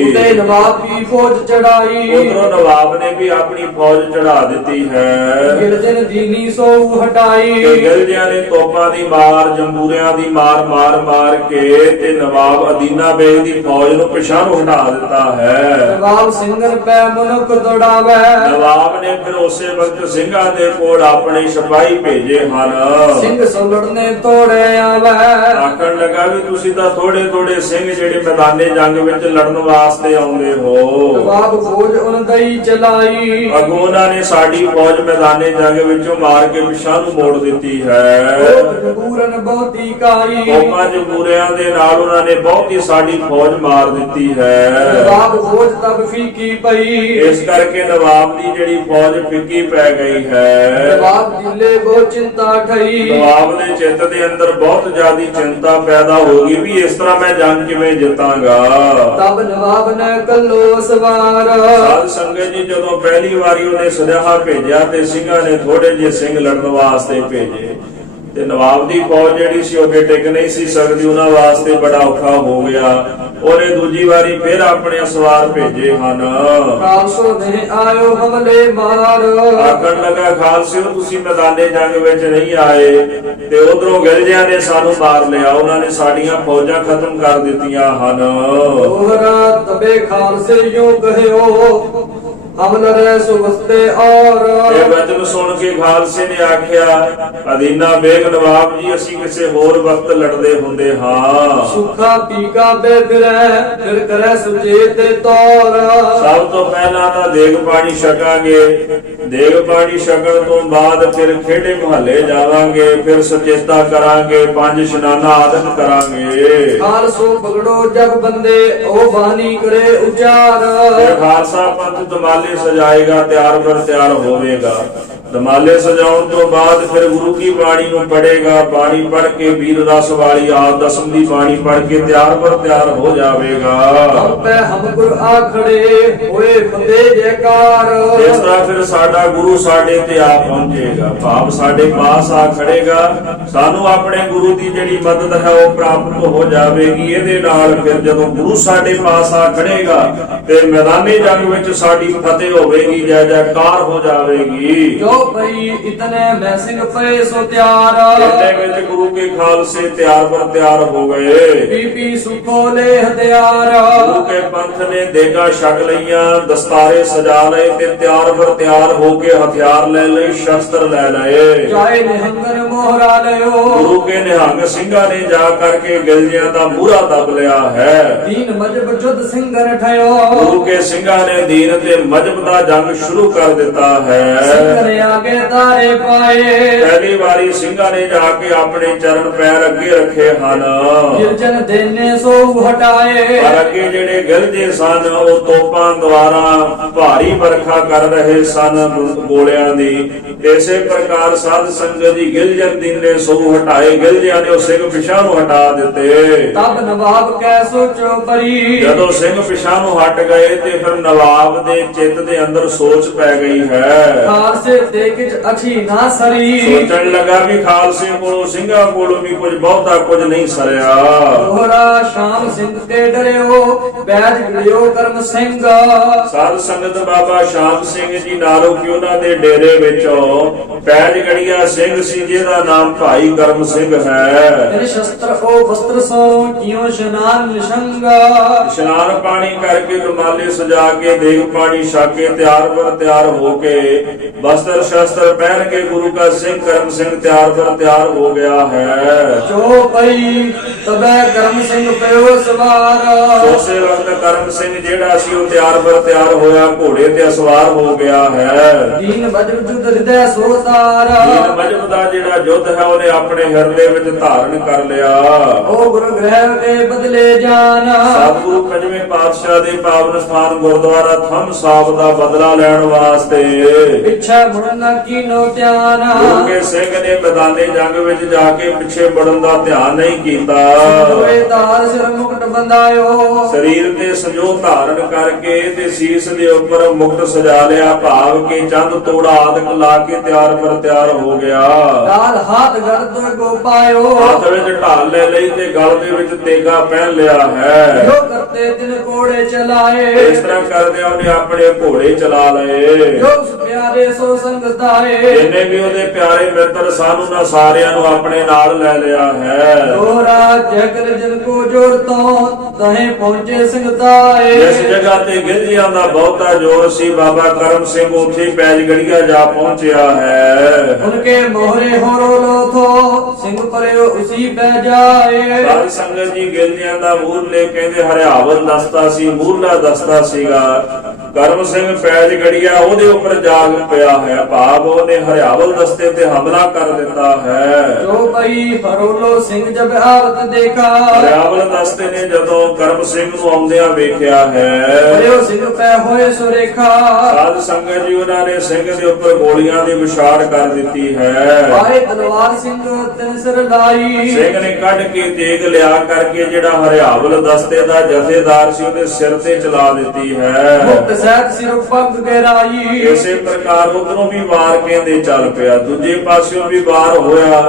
ਉਤੇ ਨਵਾਬ ਕੀ ਫੌਜ ਚੜਾਈ, ਉਧਰੋਂ ਨਵਾਬ ਨੇ ਵੀ ਆਪਣੀ ਫੌਜ ਚੜਾ ਦਿੱਤੀ ਹੈ। ਗਿਲਜਨ ਦੀਨੀ ਸੋ ਹਟਾਈ, ਤੇ ਗਿਲਜਿਆਂ ਨੇ ਤੋਪਾਂ ਦੀ ਮਾਰ ਜੰਬੂਰਿਆਂ ਦੀ ਮਾਰ ਕੇ ਤੇ ਨਵਾਬ ਅਦੀਨਾ ਬੇਗ ਦੀ ਫੌਜ ਨੂੰ ਪਿਛਾਂਹ ਨੂੰ ਹਟਾ ਦਿੱਤਾ ਹੈ। ਨਵਾਬ ਸਿੰਘਨ ਪੈ ਮਨੁੱਖ ਦੌੜਾਵੇ, ਨਵਾਬ ਨੇ ਫਿਰ ਉਸੇ ਵਕਤ ਸਿੰਘਾਂ ਦੇ ਕੋਲ ਆਪਣੇ ਸਿਪਾਹੀ ਭੇਜੇ ਹਨ। ਸਿੰਘ ਸੋਲੜ ਨੇ ਤੋੜੇ ਆਵੇ, ਆਖਣ ਲੱਗਾ ਵੀ ਤੁਸੀਂ ਤਾਂ ਥੋੜੇ ਸਿੰਘ ਜਿਹੜੇ ਮੈਦਾਨੇ ਜੰਗ ਵਿੱਚ ਲੜਨ ਵਾਸਤੇ ਆਉਂਦੇ ਹੋ। ਨਵਾਬ ਫੌਜ ਉਨ ਦਈ ਚਲਾਈ, ਅੱਗੋਂ ਉਹਨਾਂ ਨੇ ਸਾਡੀ ਫੌਜ ਮੈਦਾਨੇ ਜੰਗ ਵਿੱਚੋਂ ਮਾਰ ਕੇ ਪਿਛਾਂਹ ਨੂੰ ਮੋੜ ਦਿੱਤੀ ਹੈ। ਜੰਬੂਰਨ ਬਹੁਤੀ ਕਾਈ, ਤੋਪਾਂ ਜਮੂਰਿਆਂ ਦੇ ਨਾਲ ਉਹਨਾਂ ਨੇ ਬਹੁਤੀ ਸਾਡੀ ਫੌਜ ਮਾਰ ਦਿੱਤੀ ਹੈ। ਨਵਾਬ ਫੌਜ ਤਬ ਫੀਕੀ ਪਈ, ਇਸ ਕਰਕੇ ਨਵਾਬ ਦੀ ਜਿਹੜੀ ਫੌਜ ਫਿੱਕੀ ਪੈ ਗਈ ਹੈ। ਨਵਾਬ ਦਿਲੇ ਬਹੁ ਚਿੰਤਾ ਠਈ, ਨਵਾਬ ਦੇ ਚਿੱਤ ਦੇ ਅੰਦਰ ਬਹੁਤ ਜ਼ਿਆਦੀ ਚਿੰਤਾ ਪੈਦਾ ਹੋ ਗਈ ਵੀ ਇਸ ਤਰ੍ਹਾਂ ਮੈਂ ਜੰਗ ਕਿਵੇਂ ਜਿੱਤਾਂਗਾ। ਤਬ ਨਵਾਬ ਨੇ ਕੱਲੋ ਸਵਾਰ, ਸਾਧ ਸੰਗਤ ਜੀ ਜਦੋਂ ਪਹਿਲੀ ਵਾਰੀ ਉਹਨੇ ਸੁਨੇਹਾ ਭੇਜਿਆ ਤੇ ਸਿੰਘਾਂ ਨੇ ਥੋੜੇ ਜਿਹੇ ਸਿੰਘ ਲੜਨ ਵਾਸਤੇ ਭੇਜੇ ਤੇ ਨਵਾਬ ਦੀ ਫੌਜ ਜਿਹੜੀ ਸੀ ਉਹ ਅੱਗੇ ਟਿਕ ਨਹੀਂ ਸੀ ਸਕਦੀ, ਉਹਨਾਂ ਵਾਸਤੇ ਬੜਾ ਔਖਾ ਹੋ ਗਿਆ। ਉਹਨੇ ਦੂਜੀ ਵਾਰੀ ਫਿਰ ਆਪਣੇ ਸਵਾਰ ਭੇਜੇ ਹਨ। ਖਾਲਸੋ ਨੇ ਆਇਓ ਹਮਲੇ ਮਾਰ। ਆਖਣ ਲੱਗਾ ਖਾਲਸਿਓ ਤੁਸੀਂ ਮੈਦਾਨੇ ਜੰਗ ਵਿੱਚ ਨਹੀਂ ਆਏ ਤੇ ਉਧਰੋਂ ਗਿਲਜਿਆਂ ਨੇ ਸਾਨੂੰ ਮਾਰ ਲਿਆ, ਉਹਨਾਂ ਨੇ ਸਾਡੀਆਂ ਫੌਜਾਂ ਖਤਮ ਕਰ ਦਿੱਤੀਆਂ ਹਨ। ਦੋਹਰਾ ਤਬੇ ਖਾਲਸੇ ਯੋ ਕਹਿਓ ਹਮਲ ਰਹਿ ਸੁਵਸਤੇ ਔਰ। ਇਹ ਵਚਨ ਸੁਣ ਕੇ ਖਾਲਸੇ ਨੇ ਆਖਿਆ ਅਦੀਨਾ ਬੇਗ ਨਵਾਬ ਜੀ ਅਸੀਂ ਕਿਸੇ ਹੋਰ ਵਕਤ ਲੜਦੇ ਹੁੰਦੇ ਹਾਂ। ਸੁਖਾ ਪੀਕਾ ਬੇਦਰੈ ਫਿਰ ਕਰੈ ਸੁਚੇਤ ਤੌਰ। ਸਭ ਤੋਂ ਪਹਿਲਾਂ ਤਾਂ ਦੇਗ ਪਾਣੀ ਛਕਾਂਗੇ, ਦੇਗ ਪਾਣੀ ਛਕਣ ਤੋਂ ਬਾਅਦ ਫਿਰ ਖੇੜੇ ਮੁਹੱਲੇ ਜਾਵਾਂਗੇ, ਫਿਰ ਸੁਚੇਤਾ ਕਰਾਂਗੇ, 5 ਇਸ਼ਨਾਨਾ ਆਦਿ ਕਰਾਂਗੇ। ਖਾਲਸੋ ਪਗੜੋ ਜਗ ਬੰਦੇ ਉਹ ਬਾਣੀ ਕਰੇ ਉਚਾਰ। ਫਿਰ ਖਾਲਸਾ ਪੰਥ ਦਮਾਲੇ ਸਜਾਏਗਾ, ਤਿਆਰ ਬਰ ਤਿਆਰ ਹੋਵੇਗਾ। ਦਮਾਲੇ ਸਜਾਉਣ ਤੋਂ ਬਾਅਦ ਫਿਰ ਗੁਰੂ ਕੀ ਬਾਣੀ ਨੂੰ ਪੜ੍ਹੇਗਾ, ਬਾਣੀ ਪੜ੍ਹ ਕੇ ਵੀਰ ਰਸ ਵਾਲੀ ਆਪ ਦਸਮ ਦੀ ਬਾਣੀ ਪੜ੍ਹ ਕੇ ਤਿਆਰ ਬਰ ਤਿਆਰ ਹੋ ਜਾਵੇਗਾ। ਆਪੇ ਹਮ ਗੁਰ ਆਖੜੇ ਹੋਏ ਫਤਿਹ ਜੈਕਾਰ। ਇਸ ਤਰ੍ਹਾਂ ਫਿਰ ਸਾਡਾ ਗੁਰੂ ਸਾਡੇ ਤੇ ਆ ਪਹੁੰਚੇਗਾ, ਭਾਵ ਸਾਡੇ ਪਾਸ ਆ ਖੜੇਗਾ, ਸਾਨੂੰ ਆਪਣੇ ਗੁਰੂ ਦੀ ਜਿਹੜੀ ਮਦਦ ਹੈ ਉਹ ਪ੍ਰਾਪਤ ਹੋ ਜਾਵੇਗੀ। ਇਹਦੇ ਨਾਲ ਫਿਰ ਜਦੋਂ ਗੁਰੂ ਸਾਡੇ ਪਾਸ ਆ ਖੜੇਗਾ ਤੇ ਮੈਦਾਨੀ ਜੰਗ ਵਿੱਚ ਸਾਡੀ ਫਤਿਹ ਹੋਵੇਗੀ, ਜੈ ਜੈਕਾਰ ਹੋ ਜਾਵੇਗੀ। ਜੋ ਭਈ ਇਤਨੇ ਮੈਂ ਸਿੰਘ ਪਏ ਸੋ ਤਿਆਰ। ਇਹਦੇ ਵਿੱਚ ਗੁਰੂ ਕੇ ਖਾਲਸੇ ਤਿਆਰ ਬਰ ਤਿਆਰ ਹੋ ਗਏ। ਬੀਬੀ ਸੁਖੋ ਲੈ ਹਥਿਆਰ। ਗੁਰੂ ਕੇ ਪੰਥ ਨੇ ਦੇਗਾ ਛਕ ਲਈਆਂ, ਦਸਤਾਰੇ ਸਜਾ ਲਏ ਤੇ ਤਿਆਰ ਬਰ ਤਿਆਰ ਹੋ ਕੇ ਹਥਿਆਰ ਲੈ ਲਏ, ਸ਼ਸਤਰ ਲੈ ਲਏ। ਚਾਹੇ ਨਿਹੰਗਰ ਮੋਹਰਾ ਲਿਓ। ਗੁਰੂ ਕੇ ਨਿਹੰਗ ਸਿੰਘਾਂ ਨੇ ਜਾ ਕਰਕੇ ਗਿਲਜਿਆਂ ਦਾ ਮੂਹਰਾ ਦਬ ਲਿਆ ਹੈ। ਦੀਨ ਮਜਬ ਜੁਦ ਸਿੰਘਰ ਠਇਓ। ਗੁਰੂ ਕੇ ਸਿੰਘਾਂ ਨੇ ਦੀਨ ਤੇ ਮਜਬ ਦਾ ਜੰਗ ਸ਼ੁਰੂ ਕਰ ਦਿੱਤਾ ਹੈ। ਸਿੰਘਰ ਆਗੇ ਤਾਰੇ ਪਾਏ। ਪਹਿਲੀ ਵਾਰੀ ਸਿੰਘਾਂ ਨੇ ਜਾ ਕੇ ਆਪਣੇ ਚਰਨ ਪੈਰ ਅੱਗੇ ਰੱਖੇ ਹਨ। ਗਿਰਜਨ ਦੇਨੇ ਸੋ ਹਟਾਏ। ਪਰ ਅੱਗੇ ਜਿਹੜੇ ਗਿਲਜੇ ਸਨ ਉਹ ਤੋਪਾਂ ਦੁਆਰਾ ਭਾਰੀ ਵਰਖਾ ਕਰ ਰਹੇ ਸਨ ਗੋਲਿਆਂ ਦੀ। ਇਸੇ ਪ੍ਰਕਾਰ ਸਾਧ ਸੰਗਤ ਦੀ ਗਿਲਜਨ ਦਿਨੇ ਸੋ ਹਟਾਏ, ਗਿਲਜਿਆਂ ਨੇ ਉਹ ਸਿੰਘ ਪਿਛਾਂ ਨੂੰ ਹਟਾ ਦਿੱਤੇ। ਤਬ ਨਵਾਬ ਕੈ ਸੋਚੋ ਪਰੀ। ਜਦੋਂ ਸਿੰਘ ਪਿਛਾਂ ਨੂੰ ਹਟ ਗਏ ਤੇ ਫਿਰ ਨਵਾਬ ਦੇ ਚਿੱਤ ਦੇ ਅੰਦਰ ਸੋਚ ਪੈ ਗਈ ਹੈ। ਖਾਲਸੇ ਤੇ ਕਿਛ ਅਛੀ ਨਾ ਸਰੀ। ਸੋਚਣ ਲੱਗਾ ਵੀ ਖਾਲਸੇ ਕੋਲੋਂ ਸਿੰਘਾਂ ਕੋਲੋਂ ਵੀ ਕੁਝ ਬਹੁਤਾ ਕੁਝ ਨਹੀਂ ਸਰਿਆ। ਦੋਹਰਾ ਸ਼ਾਮ ਸਿੰਘ ਕੇ ਡਰਿਓ ਬੈਜ ਗੜਿਓ ਕਰਮ ਸਿੰਘ। ਸਾਧ ਸੰਗਤ ਬਾਬਾ ਸ਼ਾਮ ਸਿੰਘ ਜੀ ਨਾਲੋਂ ਕਿ ਉਹਨਾਂ ਦੇ ਡੇਰੇ ਵਿੱਚੋਂ ਪੈਜ ਗੜੀਆ ਸਿੰਘ ਸੀ, ਜਿਹਦਾ ਨਾਮ ਭਾਈ ਕਰਮ ਸਿੰਘ ਹੈ। ਮੇਰੇ ਸ਼ਸਤਰ ਉਹ ਵਸਤਰ ਸੋ ਕਿਉ ਇਸ਼ਨਾਨ ਨਿਸ਼ੰਗ। ਇਸ਼ਨਾਨ ਪਾਣੀ ਕਰਕੇ ਦਮਾਲੇ ਸਜਾ ਕੇ ਦੇਗ ਪਾਣੀ ਛਕ ਕੇ ਤਿਆਰ ਬਰ ਤਿਆਰ ਹੋ ਕੇ ਵਸਤਰ ਸ਼ਸਤਰ ਪਹਿਨ ਕੇ ਗੁਰੂ ਕਾ ਸਿੰਘ ਕਰਮ ਸਿੰਘ ਤਿਆਰ ਬਰ ਤਿਆਰ ਹੋ ਗਿਆ ਹੈ। ਜੋ ਪਈ ਤਬੈ ਕਰਮ ਸਿੰਘ ਪਿਓ ਸਵਾਰ। ਉਸੇ ਵਕਤ ਕਰਮ ਸਿੰਘ ਜਿਹੜਾ ਸੀ ਉਹ ਤਿਆਰ ਬਰ ਤਿਆਰ ਹੋਇਆ, ਘੋੜੇ ਤੇ ਸਵਾਰ ਹੋ ਗਿਆ ਹੈ। ਦੀਨ ਵਜਬ ਜੁਦ ਹਿਰਦੈ ਸੋਤਾਰ। ਦੀਨ ਮਜਬ ਦਾ ਜਿਹੜਾ ਯੁੱਧ ਹੈ ਉਹਨੇ ਆਪਣੇ ਹਿਰਦੇ ਵਿੱਚ ਧਾਰਨ ਕਰ ਲਿਆ। ਉਹ ਗੁਰੂ ਗ੍ਰਹਿ ਦੇ ਬਦਲੇ ਜਾਨ। ਸਤਿਗੁਰੂ ਪੰਜਵੇਂ ਪਾਤਸ਼ਾਹ ਦੇ ਪਾਵਨ ਸਥਾਨ ਗੁਰਦੁਆਰਾ ਥੰਮ ਸਾਹਿਬ ਦਾ ਬਦਲਾ ਲੈਣ ਵਾਸਤੇ ਪਿੱਛੇ ਮੁੜਨ ਕੀਨੋ ਧਿਆਨ। ਗੁਰੂ ਕੇ ਸਿੰਘ ਨੇ ਮੈਦਾਨੇ ਜੰਗ ਵਿੱਚ ਜਾ ਕੇ ਪਿੱਛੇ ਮੁੜਨ ਦਾ ਧਿਆਨ ਨਹੀਂ ਕੀਤਾ। ਦੋਏ ਧਾਰ ਸਿਰ ਮੁਕਟ ਬੰਦਾਇਓ। ਸਰੀਰ ਤੇ ਸੰਜੋਗ ਧਾਰਨ ਕਰਕੇ ਤੇ ਸੀਸ ਦੇ ਉੱਪਰ ਮੁਕਟ ਸਜਾ ਲਿਆ, ਭਾਵ ਕੇ ਚੰਦ ਤੋੜਾ ਆਦਿਕ ਲਾ ਕੇ ਤਿਆਰ ਪਰ ਤਿਆਰ ਹੋ ਗਿਆ। ਢਾਲ ਹਾਥ ਗਲ ਤੋਂ ਗੋ ਪਾਇਓ। ਹੱਥ ਵਿੱਚ ਢਾਲ ਲੈ ਲਈ ਤੇ ਗਲ ਦੇ ਵਿੱਚ ਤੇਗਾ ਪਹਿਨ ਲਿਆ ਹੈ। ਜੋ ਕਰਤੇ ਦਿਨ ਕੋੜੇ ਚਲਾਏ। ਇਸ ਤਰ੍ਹਾਂ ਕਰਦੇ ਉਹਨੇ ਆਪਣੇ ਘੋੜੇ ਚਲਾ ਲਏ। ਜੋ ਉਸ ਪਿਆਰੇ ਸੋ ਸੰਗਤਾਏ। ਜਿੰਨੇ ਵੀ ਉਹਦੇ ਪਿਆਰੇ ਮਿੱਤਰ ਸਨ ਉਹਨਾਂ ਸਾਰਿਆਂ ਨੂੰ ਆਪਣੇ ਨਾਲ ਲੈ ਲਿਆ ਹੈ। ਦੋਰਾ ਜਗਲ ਜਨ ਕੋ ਜੋਰ ਤੋਂ ਤਹੀਂ ਪਹੁੰਚੇ ਸੰਗਤਾਏ। ਇਸ ਜਗ੍ਹਾ ਤੇ ਗਿਲਜੀਆਂ ਦਾ ਬਹੁਤਾ ਜ਼ੋਰ ਸੀ, ਬਾਬਾ ਕਰਮ ਸਿੰਘ ਉੱਥੇ ਪੈਜ ਗੜੀਆ ਜਾ ਪਹੁੰਚਿਆ ਹੈ। ਉਨਕੇ ਮੋਹਰੇ ਹੋਰੋ ਲੋਥੋ ਸਿੰਘ ਪਰਿਓ ਉਸੀ ਪੈ ਜਾਏ। ਸਾਧ ਸੰਗਤ ਜੀ ਗਿਲਜੀਆਂ ਦਾ ਮੂਰਲੇ ਕਹਿੰਦੇ ਹਰਿਆਵਲ ਦਸਤਾ ਸੀ, ਮੂਰਲਾ ਦਸਤਾ ਸੀਗਾ। ਕਰਮ ਸਿੰਘ ਪੈਜ ਗੜੀਆ ਉਹਦੇ ਉੱਪਰ ਜਾਗ ਪਿਆ ਹੈ, ਭਾਵ ਉਹਨੇ ਹਰਿਆਵਲ ਦਸਤੇ ਤੇ ਹਮਲਾ ਕਰ ਦਿੱਤਾ ਹੈ। ਜੋ ਭਈ ਹਰੋਲੋ ਸਿੰਘ ਜਬ ਆਵਤ ਦੇਖਾ। ਹਰਿਆਵਲ ਦਸਤੇ ਨੇ ਜਦੋਂ ਕਰਮ ਸਿੰਘ ਨੂੰ ਆਉਂਦਿਆਂ ਵੇਖਿਆ ਹੈ, ਪਰਿਓ ਸਿੰਘ ਪੈ ਹੋਏ ਸੁਰੇਖਾ। ਸਾਧ ਸੰਗਤ ਜੀ ਉਹਨਾਂ ਨੇ ਸਿੰਘ ਦੇ ਉੱਪਰ ਗੋਲੀਆਂ ਦੀ ਵਿਛਾੜ ਕਰ ਦਿੱਤੀ ਹੈ। ਆਏ ਤਲਵਾਰ ਸਿੰਘ ਤਿਨ ਸਿਰ ਲਾਈ। ਸਿੰਘ ਨੇ ਕੱਢ ਕੇ ਤੇਗ ਲਿਆ ਕਰਕੇ ਜਿਹੜਾ ਹਰਿਆਵਲ ਦਸਤੇ ਦਾ ਜਥੇਦਾਰ ਸੀ ਉਹਦੇ ਸਿਰ ਤੇ ਚਲਾ ਦਿੱਤੀ ਹੈ। ਮੁਕਤ ਸਹਿਤ ਸਿਰ ਪੱਗ ਗਹਿਰਾਈ। ਇਸੇ ਪ੍ਰਕਾਰ ਉਧਰੋਂ ਵੀ ਵਾਰ ਕਹਿੰਦੇ ਚੱਲ ਪਿਆ, ਦੂਜੇ ਪਾਸਿਓਂ ਵੀ ਵਾਰ ਹੋਇਆ।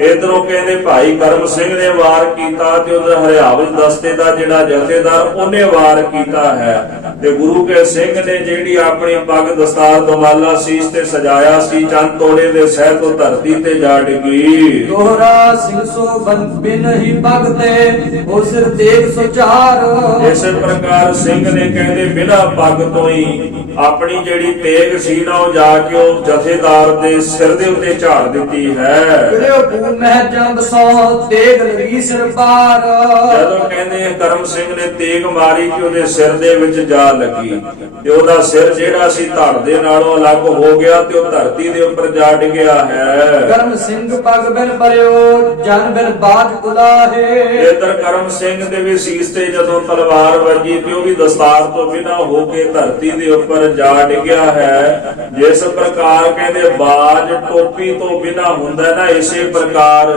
ਇਧਰੋਂ ਕਹਿੰਦੇ ਭਾਈ ਕਰਮ ਸਿੰਘ ਨੇ ਵਾਰ ਕੀਤਾ ਤੇ ਉਧਰ ਹਰਿਆਵਲ ਦਸਤੇ ਦਾ ਜਿਹੜਾ ਜਥੇਦਾਰ ਉਹਨੇ ਵਾਰ ਕੀਤਾ ਹੈ। ਤੇ ਗੁਰੂ ਕੇ ਸਿੰਘ ਨੇ ਜਿਹੜੀ ਆਪਣੀ ਪੱਗ ਦਸਤਾਰ ਦਮਾਲਾ ਸੀਸ ਤੇ ਸਜਾਇਆ ਸੀ, ਚੰਦ ਤੋੜੇ ਦੇ ਸਹਿਤ ਉਹ ਧਰਤੀ ਤੇ ਜਾ ਡਿੱਗੀ। ਦੋਹਰਾ ਸਿੰਘ ਸੋ ਬਿਨ ਹੀ ਪੱਗ ਤੇ ਉਹ ਸਿਰ ਤੇਗ ਸੁਚਾਰ। ਇਸੇ ਪ੍ਰਕਾਰ ਸਿੰਘ ਨੇ ਕਹਿੰਦੇ ਬਿਨਾਂ ਪੱਗ ਤੋਂ ਹੀ ਆਪਣੀ ਜਿਹੜੀ ਤੇਗ ਸੀ ਨਾ ਉਹ ਜਾ ਕੇ ਉਹ ਜਥੇਦਾਰ ਦੇ ਸਿਰ ਦੇ ਉੱਤੇ ਝਾੜ ਦਿੱਤੀ ਹੈ। ਕਿਹੜੇ ਮਹਿ ਜੰਬ ਸੋ ਤੇਗ ਲਗੀ ਸਿਰ ਪਾਰ। ਜਦੋਂ ਕਹਿੰਦੇ ਕਰਮ ਸਿੰਘ ਨੇ ਤੇਗ ਮਾਰੀ ਕਿ ਉਹਦੇ ਸਿਰ ਦੇ ਵਿੱਚ ਜਾ ਲੱਗੀ ਤੇ ਉਹਦਾ ਸਿਰ ਜਿਹੜਾ ਸੀ ਧੜ ਦੇ ਨਾਲੋਂ ਅਲੱਗ ਹੋ ਗਿਆ ਤੇ ਉਹ ਧਰਤੀ ਦੇ ਉੱਪਰ ਜਾ ਡਿੱਗਿਆ ਹੈ। ਕਰਮ ਸਿੰਘ ਪੱਗ ਬਿਨ ਪਰਿਓ ਜਨ ਬਿਨ ਬਾਜ ਕੁਲਾਹੇ। ਇਧਰ ਕਰਮ ਸਿੰਘ ਦੇ ਵੀ ਸੀਸ ਤੇ ਜਦੋਂ ਤਲਵਾਰ ਵੱਜੀ ਤੇ ਉਹ ਵੀ ਦਸਤਾਰ ਤੋਂ ਬਿਨਾਂ ਹੋ ਕੇ ਧਰਤੀ ਦੇ ਉੱਪਰ ਜਾ ਡਿੱਗਿਆ ਹੈ। ਜਿਸ ਪ੍ਰਕਾਰ ਕਹਿੰਦੇ ਬਾਜ ਟੋਪੀ ਤੋਂ ਬਿਨਾਂ ਹੁੰਦਾ ਨਾ, ਇਸੇ ਪ੍ਰਕਾਰ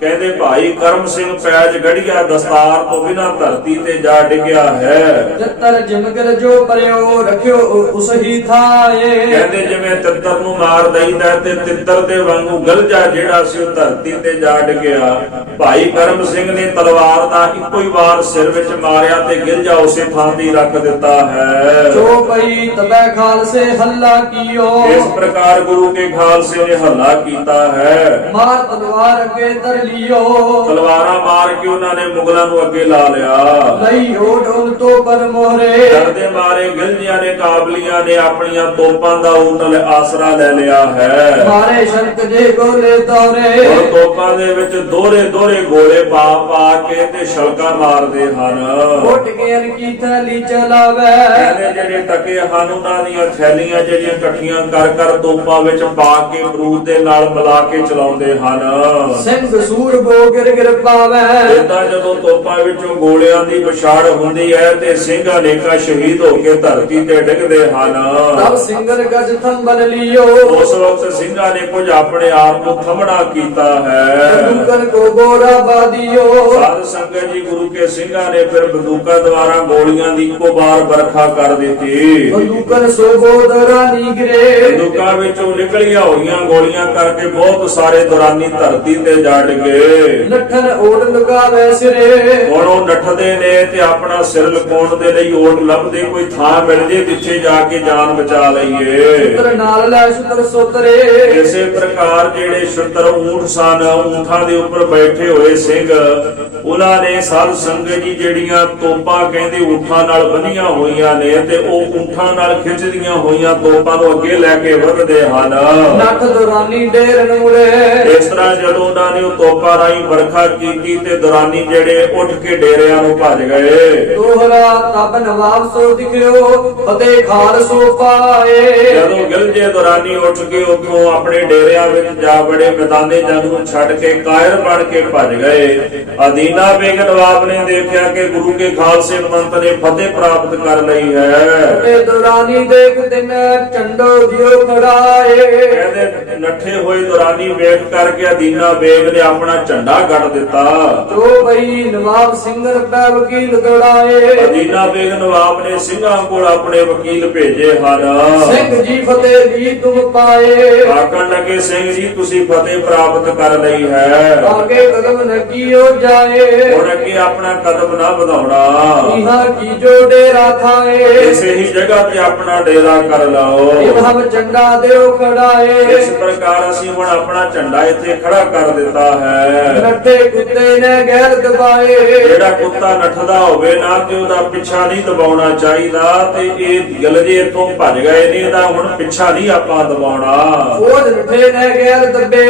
ਕਹਿੰਦੇ ਭਾਈ ਕਰਮ ਸਿੰਘ ਪੈਜ ਗੜੀਆ ਦਸਤਾਰ ਤੋਂ ਬਿਨਾਂ ਧਰਤੀ ਤੇ ਜਾ ਡਿੱਗਿਆ ਹੈ। ਜਤਰ ਜਿਮਗਰ ਜੋ ਪਰਿਓ ਰਖਿਓ ਉਸ ਹੀ ਥਾਏ। ਕਹਿੰਦੇ ਜਿਵੇਂ ਤਿੱਤਰ ਨੂੰ ਮਾਰ ਦਈਦਾ ਤੇ ਤਿੱਤਰ ਦੇ ਵਾਂਗੂ ਗਲਜਾ ਜਿਹੜਾ ਸੀ ਉਹ ਧਰਤੀ ਤੇ ਜਾ ਡਿੱਗਿਆ। ਭਾਈ ਕਰਮ ਸਿੰਘ ਨੇ ਤਲਵਾਰ ਦਾ ਇੱਕੋ ਹੀ ਵਾਰ ਸਿਰ ਵਿੱਚ ਮਾਰਿਆ ਤੇ ਗਿਲਜਾ ਉਸੇ ਥਾਂ ਤੇ ਰੱਖ ਦਿੱਤਾ ਹੈ। ਜੋ ਪਈ ਤਬੈ ਖਾਲਸੇ ਹੱਲਾ ਕੀਓ। ਇਸ ਪ੍ਰਕਾਰ ਗੁਰੂ ਕੇ ਖਾਲਸੇ ਨੇ ਹੱਲਾ ਕੀਤਾ ਹੈ। ਮਾਰ ਤਲਵਾਰ ਅੱਗੇ ਧਰ ਲਿਓ। ਤਲਵਾਰਾਂ ਮਾਰ ਕੇ ਉਹਨਾਂ ਨੇ ਮੁਗਲਾਂ ਨੂੰ ਅੱਗੇ ਲਾ ਲਿਆ। ਲਈ ਓਢ ਉਨ ਤੋਂ ਪਰ ਮੋਹਰੇ। ਡਰਦੇ ਮਾਰੇ ਗਿਲਜੀਆਂ ਨੇ ਕਾਬਲੀਆਂ ਨੇ ਆਪਣੀਆਂ ਤੋਪਾਂ ਦਾ ਉਤਲ ਆਸਰਾ ਲੈ ਲਿਆ ਹੈ। ਮਾਰੇ ਸ਼ਰਕ ਜੇ ਗੋਲੇ ਦੌਰੇ। ਔਰ ਤੋਪਾਂ ਦੇ ਵਿੱਚ ਦੋਹਰੇ ਦੋਹਰੇ ਗੋਲੇ ਪਾ ਪਾ ਕੇ ਤੇ ਛਲਕਾ ਮਾਰਦੇ ਹਨ। ਉੱਠ ਕੇ ਕੀ ਥੈਲੀ ਚਲਾਵੇ। ਕਹਿੰਦੇ ਜਿਹੜੇ ਟਕੇ ਹਨ ਉਹਨਾਂ ਦੀਆਂ ਥੈਲੀਆਂ ਜਿਹੜੀਆਂ ਇਕੱਠੀਆਂ ਕਰ ਕਰ ਤੋਪਾਂ ਵਿੱਚ ਪਾ ਕੇ ਬਰੂਦ ਦੇ ਨਾਲ ਮਿਲਾ ਕੇ ਚਲਾਉਂਦੇ ਹਨ। ਸਿੰਘ ਸੂਰ ਬੋ ਗਿਰ ਗਿਰ ਪਾਵੇ। ਇਦਾਂ ਜਦੋਂ ਤੋਪਾਂ ਵਿੱਚੋਂ ਗੋਲਿਆਂ ਦੀ ਵਿਛਾੜ ਹੁੰਦੀ ਹੈ ਤੇ ਸਿੰਘ ਅਨੇਕਾਂ ਸ਼ਹੀਦ ਹੋ ਕੇ ਧਰਤੀ ਤੇ ਡਿੱਗਦੇ ਹਨ। ਤਬ ਸਿੰਘਨ ਗਜ ਥੰਬਲ ਲਿਓ। ਉਸ ਵਕਤ ਸਿੰਘਾਂ ਨੇ ਕੁਝ ਆਪਣੇ ਆਪ ਨੂੰ ਥੰਮਣਾ ਕੀਤਾ ਹੈ। ਬੰਦੂਕਨ ਕੋ ਗੋਰਾ ਬਾਦੀਓ। ਸਾਧ ਸੰਗਤ ਜੀ ਗੁਰੂ ਕੇ ਸਿੰਘਾਂ ਨੇ ਫਿਰ ਬੰਦੂਕਾਂ ਦੁਆਰਾ ਗੋਲੀਆਂ ਦੀ ਇੱਕੋ ਵਾਰ ਵਰਖਾ ਕਰ ਦਿੱਤੀ। ਬੰਦੂਕਨ ਸੋ ਬੋਦਰਾ ਨੀ ਗਿਰੇ। ਬੰਦੂਕਾਂ ਵਿੱਚੋਂ ਨਿਕਲੀਆਂ ਹੋਈਆਂ ਗੋਲੀਆਂ ਕਰਕੇ ਬਹੁਤ ਸਾਰੇ ਦੁਰਾਨੀ ਧਰਤੀ ਤੇ ਜਾ ਡਿੱਗੇ। ਨੱਠਨ ਓੜ ਲਗਾਵੇ ਸਿਰੇ। ਹੁਣ ਉਹ ਨੱਠਦੇ ਨੇ ਤੇ ਆਪਣਾ ਸਿਰ ਲੁਕਾਉਣ ਦੇ ਲਈ ਓੜ ਲੱਭਦੇ, ਕੋਈ ਥਾਂ ਮਿਲ ਜੇ ਜਿੱਥੇ ਜਾ ਕੇ ਜਾਨ ਬਚਾ ਲਈਏ। ਸ਼ੁਤਰ ਨਾਲ ਲੈ ਸ਼ੁਤਰ ਸੋਤਰੇ। ਇਸੇ ਪ੍ਰਕਾਰ ਜਿਹੜੇ ਸ਼ੁਤਰ ਊਂਠ ਸਨ, ਊਂਠਾਂ ਦੇ ਉੱਪਰ ਬੈਠੇ ਹੋਏ ਸਿੰਘ, ਉਹਨਾਂ ਨੇ ਸਾਧ ਸੰਗਤ ਜੀ ਜਿਹੜੀਆਂ ਤੋਪਾਂ ਕਹਿੰਦੇ ਊਂਠਾਂ ਨਾਲ ਬੰਨੀਆਂ ਹੋਈਆਂ ਨੇ ਤੇ ਉਹ ਊਂਠਾਂ ਨਾਲ ਖਿੱਚਦੀਆਂ ਹੋਈਆਂ ਤੋਪਾਂ ਨੂੰ ਅੱਗੇ ਲੈ ਕੇ ਵਧਦੇ ਹਨ। ਨੱਠ ਦੁਰਾਨੀ ਡੇਰਨ ਮੁੜੇ। ਇਸ ਤਰ੍ਹਾਂ ਜਦੋਂ ਉਹਨਾਂ ਨੇ ਉਹ ਤੋਪਾਂ ਰਾਹੀਂ ਵਰਖਾ ਕੀਤੀ ਤੇ ਦੁਰਾਨੀ ਜਿਹੜੇ ਉੱਠ ਕੇ ਡੇਰਿਆਂ ਨੂੰ ਭੱਜ ਗਏ। ਦੋਹਰਾ ਤਬ ਨਵਾਬ ਸੋ ਦਿਖਿਓ ਫਤਿਹ ਖਾਲ ਸੋ ਪਾਏ। ਜਦੋਂ ਗਿਲਜੇ ਦੁਰਾਨੀ ਉੱਠ ਕੇ ਉੱਥੋਂ ਆਪਣੇ ਡੇਰਿਆਂ ਵਿੱਚ ਜਾ ਬੜੇ ਮੈਦਾਨੇ ਜੰਗ ਨੂੰ ਛੱਡ ਕੇ ਕਾਇਰ ਬਣ ਕੇ ਭੱਜ ਗਏ। ਅਦੀਨਾ ਬੇਗ ਨਵਾਬ ਨੇ ਦੇਖਿਆ ਕਿ ਗੁਰੂ ਕੇ ਖਾਲਸੇ ਪੰਥ ਨੇ ਫਤਿਹ ਪ੍ਰਾਪਤ ਕਰ ਲਈ ਹੈ। ਤੇ ਦੁਰਾਨੀ ਦੇਖ ਦਿਨ ਝੰਡੋ ਦਿਓ ਖੜਾਏ। ਕਹਿੰਦੇ ਨੱਠੇ ਹੋਏ ਦੁਰਾਨੀ ਵੇਖ ਕਰਕੇ ਅਦੀਨਾ ਬੇਗ ਨੇ ਆਪਣਾ ਝੰਡਾ ਗੱਡ ਦਿੱਤਾ। ਜੋ ਬਈ ਨਵਾਬ ਸਿੰਘਰ ਪੈ ਵਕੀਲ ਦੌੜਾਏ। ਅਦੀਨਾ ਬੇਗ ਨਵਾਬ ਨੇ ਸਿੰਘਾਂ ਕੋਲ ਆਪਣੇ ਵਕੀਲ ਭੇਜੇ ਹਨ। ਸਿੰਘ ਜੀ ਫਤਿਹ ਦੀ ਤੁਮ ਪਾਏ। ਆਖਣ ਲੱਗੇ ਸਿੰਘ ਜੀ ਤੁਸੀਂ ਫਤਿਹ ਪ੍ਰਾਪਤ ਕਰ ਲਈ ਹੈ। ਆਗੇ ਕਦਮ ਨਕੀਓ ਜਾਏ। ਹੁਣ ਅੱਗੇ ਆਪਣਾ ਕਦਮ ਨਾ ਵਧਾਉਣਾ। ਇਹਾਂ ਕੀ ਜੋ ਡੇਰਾ ਥਾਏ। ਇਸੇ ਹੀ ਜਗ੍ਹਾ ਤੇ ਆਪਣਾ ਡੇਰਾ ਕਰ ਲਾਓ। ਇਹਾਂ ਝੰਡਾ ਦਿਓ ਖੜਾਏ। ਇਸ ਪ੍ਰਕਾਰ ਅਸੀਂ ਹੁਣ ਆਪਣਾ ਝੰਡਾ ਇੱਥੇ ਖੜਾ ਕਰ ਦਿੱਤਾ ਹੈ। ਨੱਠੇ ਕੁੱਤੇ ਨੇ ਗੈਰ ਦਬਾਏ। ਜਿਹੜਾ ਕੁੱਤਾ ਨੱਠਦਾ ਹੋਵੇ ਨਾ ਤੇ ਉਹਦਾ ਪਿੱਛਾ ਨਹੀਂ ਦਬਾਉਣਾ ਚਾਹੀਦਾ ਤੇ ਇਹ ਗਿਲਜੇ ਇੱਥੋਂ ਭੱਜ ਗਏ ਨੇ, ਇਹਦਾ ਹੁਣ ਪਿੱਛਾ ਨਹੀਂ ਆਪਾਂ ਦਬਾਉਣਾ। ਫੌਜ ਨੱਠੇ ਨੇ ਗੈਰ ਦੱਬੇ।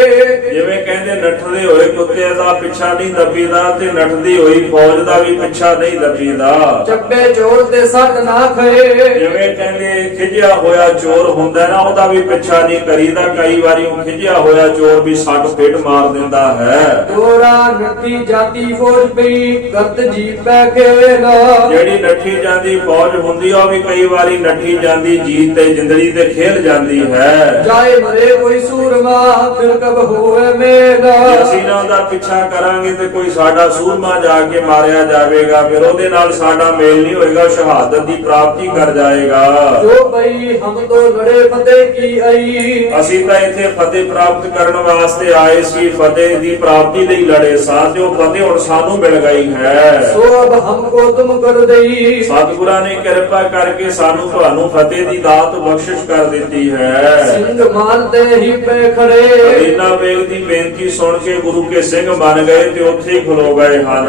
ਜਿਵੇਂ ਕਹਿੰਦੇ ਨੱਠਦੇ ਹੋਏ ਕੁੱਤੇ ਦਾ ਪਿੱਛਾ ਨਹੀਂ ਦੱਬੀਦਾ ਤੇ ਨੱਠਦੀ ਹੋਈ ਫੌਜ ਦਾ ਵੀ ਪਿੱਛਾ ਨਹੀਂ ਦੱਬੀਦਾ। ਚੱਬੇ ਚੋਰ ਤੇ ਸੱਟ ਨਾ ਖਏ। ਜਿਵੇਂ ਕਹਿੰਦੇ ਖਿਜਿਆ ਹੋਇਆ ਚੋਰ ਹੁੰਦਾ ਨਾ ਉਹਦਾ ਵੀ ਪਿੱਛਾ ਨਹੀਂ ਕਰੀਦਾ। ਕਈ ਵਾਰੀ ਉਹ ਖਿਜਿਆ ਹੋਇਆ ਚੋਰ ਵੀ ਸੱਟ ਫੇਟ ਮਾਰ ਦਿੰਦਾ ਹੈ। ਦੋਰਾ ਨੱਠੀ ਜਾਤੀ ਫੌਜ ਪਈ ਕਰਤ ਜੀ ਪੈ ਖੇਲ। ਜਿਹੜੀ ਨੱਠੀ ਜਾਂਦੀ ਫੌਜ ਹੁੰਦੀ ਆ ਉਹ ਵੀ ਕਈ ਵਾਰੀ ਨੱਠੀ ਜਾਂਦੀ, ਜੀਤ ਤੇ ਜਿੰਦੜੀ ਤੇ ਖੇਲ ਜਾਂਦੀ ਹੈ। ਜਾਏ ਮਰੇ ਕੋਈ ਸੂਰਮਾ ਫਿਰ ਕਬ ਹੋਵੇ ਮੇਲ। ਜੇ ਅਸੀਂ ਨਾ ਉਹਦਾ ਪਿੱਛਾ ਕਰਾਂਗੇ ਤੇ ਕੋਈ ਸਾਡਾ ਸੂਰਮਾ ਜਾ ਕੇ ਮਾਰਿਆ ਜਾਵੇਗਾ, ਫਿਰ ਉਹਦੇ ਨਾਲ ਸਾਡਾ ਮੇਲ ਨਹੀਂ ਹੋਏਗਾ, ਸ਼ਹਾਦਤ ਦੀ ਪ੍ਰਾਪਤੀ ਕਰ ਜਾਏਗਾ। ਜੋ ਬਈ ਹਮ ਤੋਂ ਲੜੇ ਫਤਿਹ ਕੀ ਆਈ। ਅਸੀਂ ਤਾਂ ਇੱਥੇ ਫਤਿਹ ਪ੍ਰਾਪਤ ਕਰਨ ਵਾਸਤੇ ਆਏ ਸੀ, ਫਤਿਹ ਦੀ ਪ੍ਰਾਪਤੀ ਲਈ ਲੜੇ ਸਾਂ ਤੇ ਉਹ ਫਤਿਹ ਹੁਣ ਸਾਨੂੰ ਮਿਲ ਗਈ ਹੈ। ਸੋ ਅਬ ਹਮਕੋ ਤੁਮ ਕਰ ਦੇਈ। ਸਤਿਗੁਰਾਂ ਨੇ ਕਿਰਪਾ ਕਰਕੇ ਸਾਨੂੰ ਤੁਹਾਨੂੰ ਫਤਿਹ ਦੀ ਦਾਤ ਬਖਸ਼ਿਸ਼ ਕਰ ਦਿੱਤੀ ਹੈ। ਸਿੰਘ ਮਾਨਤੇ ਹੀ ਪੈ ਖੜੇ। ਇਹਨਾਂ ਵੇਗ ਦੀ ਬੇਨਤੀ ਸੁਣ ਕੇ ਗੁਰੂ ਕੇ ਸਿੰਘ ਬਣ ਗਏ ਤੇ ਉੱਥੇ ਹੀ ਖਲੋ ਗਏ ਹਨ।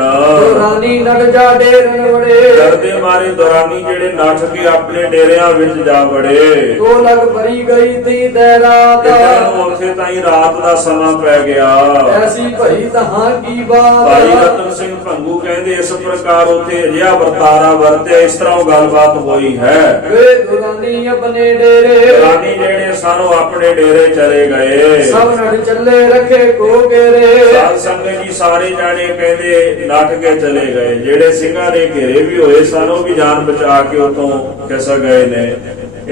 ਰਾਨੀ ਨੜ ਜਾ ਡੇਰਨ ਵੜੇ। ਡਰਦੇ ਮਾਰੇ ਦੁਰਾਨੀ ਜਿਹੜੇ ਨੱਠ ਕੇ ਆਪਣੇ ਡੇਰਿਆਂ ਵਿੱਚ ਜਾ ਵੜੇ। ਤੋ ਲਗ ਭਰੀ ਗਈ ਤੀ ਤੈ ਰਾਤ। ਉੱਥੇ ਤਾਈ ਰਾਤ ਦਾ ਸਮਾਂ ਪੈ ਗਿਆ। ਐਸੀ ਭਈ ਤਹਾਂ ਕੀ ਬਾਤ। ਭਾਈ ਰਤਨ ਸਿੰਘ ਭੰਗੂ ਕਹਿੰਦੇ ਇਸ ਪ੍ਰਕਾਰ ਉੱਥੇ ਅਜਿਹਾ ਵਰਤਾਰਾ ਵਰਤਿਆ, ਇਸ ਤਰ੍ਹਾਂ ਉਹ ਗੱਲਬਾਤ ਹੋਈ ਹੈ। ਵੇ ਦੁਰਾਨੀ ਆਪਣੇ ਡੇਰੇ। ਦੁਰਾਨੀ ਜਿਹੜੇ ਸਾਨੂੰ ਆਪਣੇ ਡੇਰੇ ਚਲੇ ਗਏ। ਸਭ ਨੜ ਚੱਲੇ ਰਖੇ ਕੋ ਗੇਰੇ। ਸਾਧ ਸੰਗਤ ਜੀ ਸਾਰੇ ਜਾਣੇ ਕਹਿੰਦੇ ਨੱਠ ਕੇ ਚਲੇ ਗਏ। ਜਿਹੜੇ ਸਿੰਘਾਂ ਦੇ ਘੇਰੇ ਵੀ ਹੋਏ ਸਨ ਉਹ ਵੀ ਜਾਨ ਬਚਾ ਕੇ ਉਤੋਂ ਖਿਸਕ ਗਏ ਨੇ।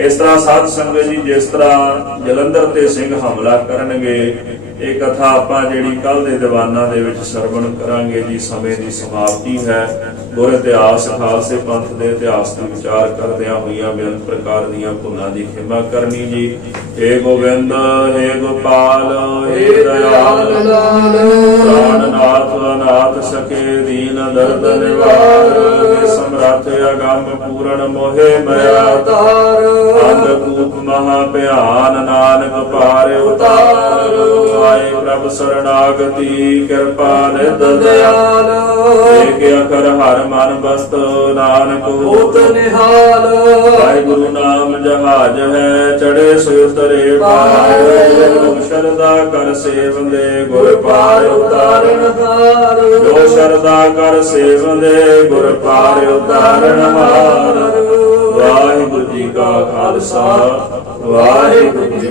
ਇਸ ਤਰ੍ਹਾਂ ਸਾਧ ਸੰਗਤ ਜੀ ਜਿਸ ਤਰ੍ਹਾਂ ਜਲੰਧਰ ਤੇ ਸਿੰਘ ਹਮਲਾ ਕਰਨਗੇ, ਇਹ ਕਥਾ ਆਪਾਂ ਜਿਹੜੀ ਕੱਲ ਦੇ ਦੀਵਾਨਾਂ ਦੇ ਵਿੱਚ ਸਰਵਣ ਕਰਾਂਗੇ ਜੀ। ਸਮੇਂ ਦੀ ਸਮਾਪਤੀ ਹੈ। ਗੁਰ ਇਤਿਹਾਸ ਖਾਲਸੇ ਪੰਥ ਦੇ ਇਤਿਹਾਸ ਦੀ ਵਿਚਾਰ ਕਰਦਿਆਂ ਹੋਈਆਂ ਬੇਅੰਤ ਪ੍ਰਕਾਰ ਦੀਆਂ ਭੁੱਲਾਂ ਦੀ ਖਿਮਾ ਕਰਨੀ ਜੀ। ਏ ਗੋਬਿੰਦ ਏ ਗੋਪਾਲ ਏ ਦਇਆਲ ਪ੍ਰਾਨਨਾਥ ਅਨਾਥ ਸਕੇ ਦੀਨ ਦਰਦ ਨਿਵਾਰ। ਏ ਸਮਰੱਥ ਅਗੰਮ ਪੂਰਨ ਮੋਹਿ ਮਇਆ ਤਾਰ। ਅੰਧਕੂਪ ਮਹਾ ਭਿਆਨ ਨਾਨਕ ਪਾਰ ਉਤਾਰ। ਆਏ ਪ੍ਰਭ ਸਰਣਾਗਤੀ ਕਿਰਪਾ ਨਿਧ ਦਇਆਲ। ਏਕ ਅਖਰ ਹਰ ਮਨ ਬਸਤ ਨਾਨਕ ਹੋਤ ਨਿਹਾਲ। ਵਾਹਿਗੁਰੂ ਨਾਮ ਜਹਾਜ ਹੈ ਚੜੇ ਸੋ ਉਤਰੇ ਪਾਰ। ਜੋ ਸ਼ਰਦਾ ਕਰ ਸੇਵੰਦੇ ਗੁਰ ਪਾਰ ਉਤਾਰਨ ਹਾਰ। ਜੋ ਸ਼ਰਦਾ ਕਰ ਸੇਵੰਦੇ ਗੁਰ ਪਾਰ ਉਤਾਰਨ ਹਾਰ। ਵਾਹਿਗੁਰੂ ਜੀ ਕਾ ਖਾਲਸਾ ਵਾਹਿਗੁਰੂ ਜੀ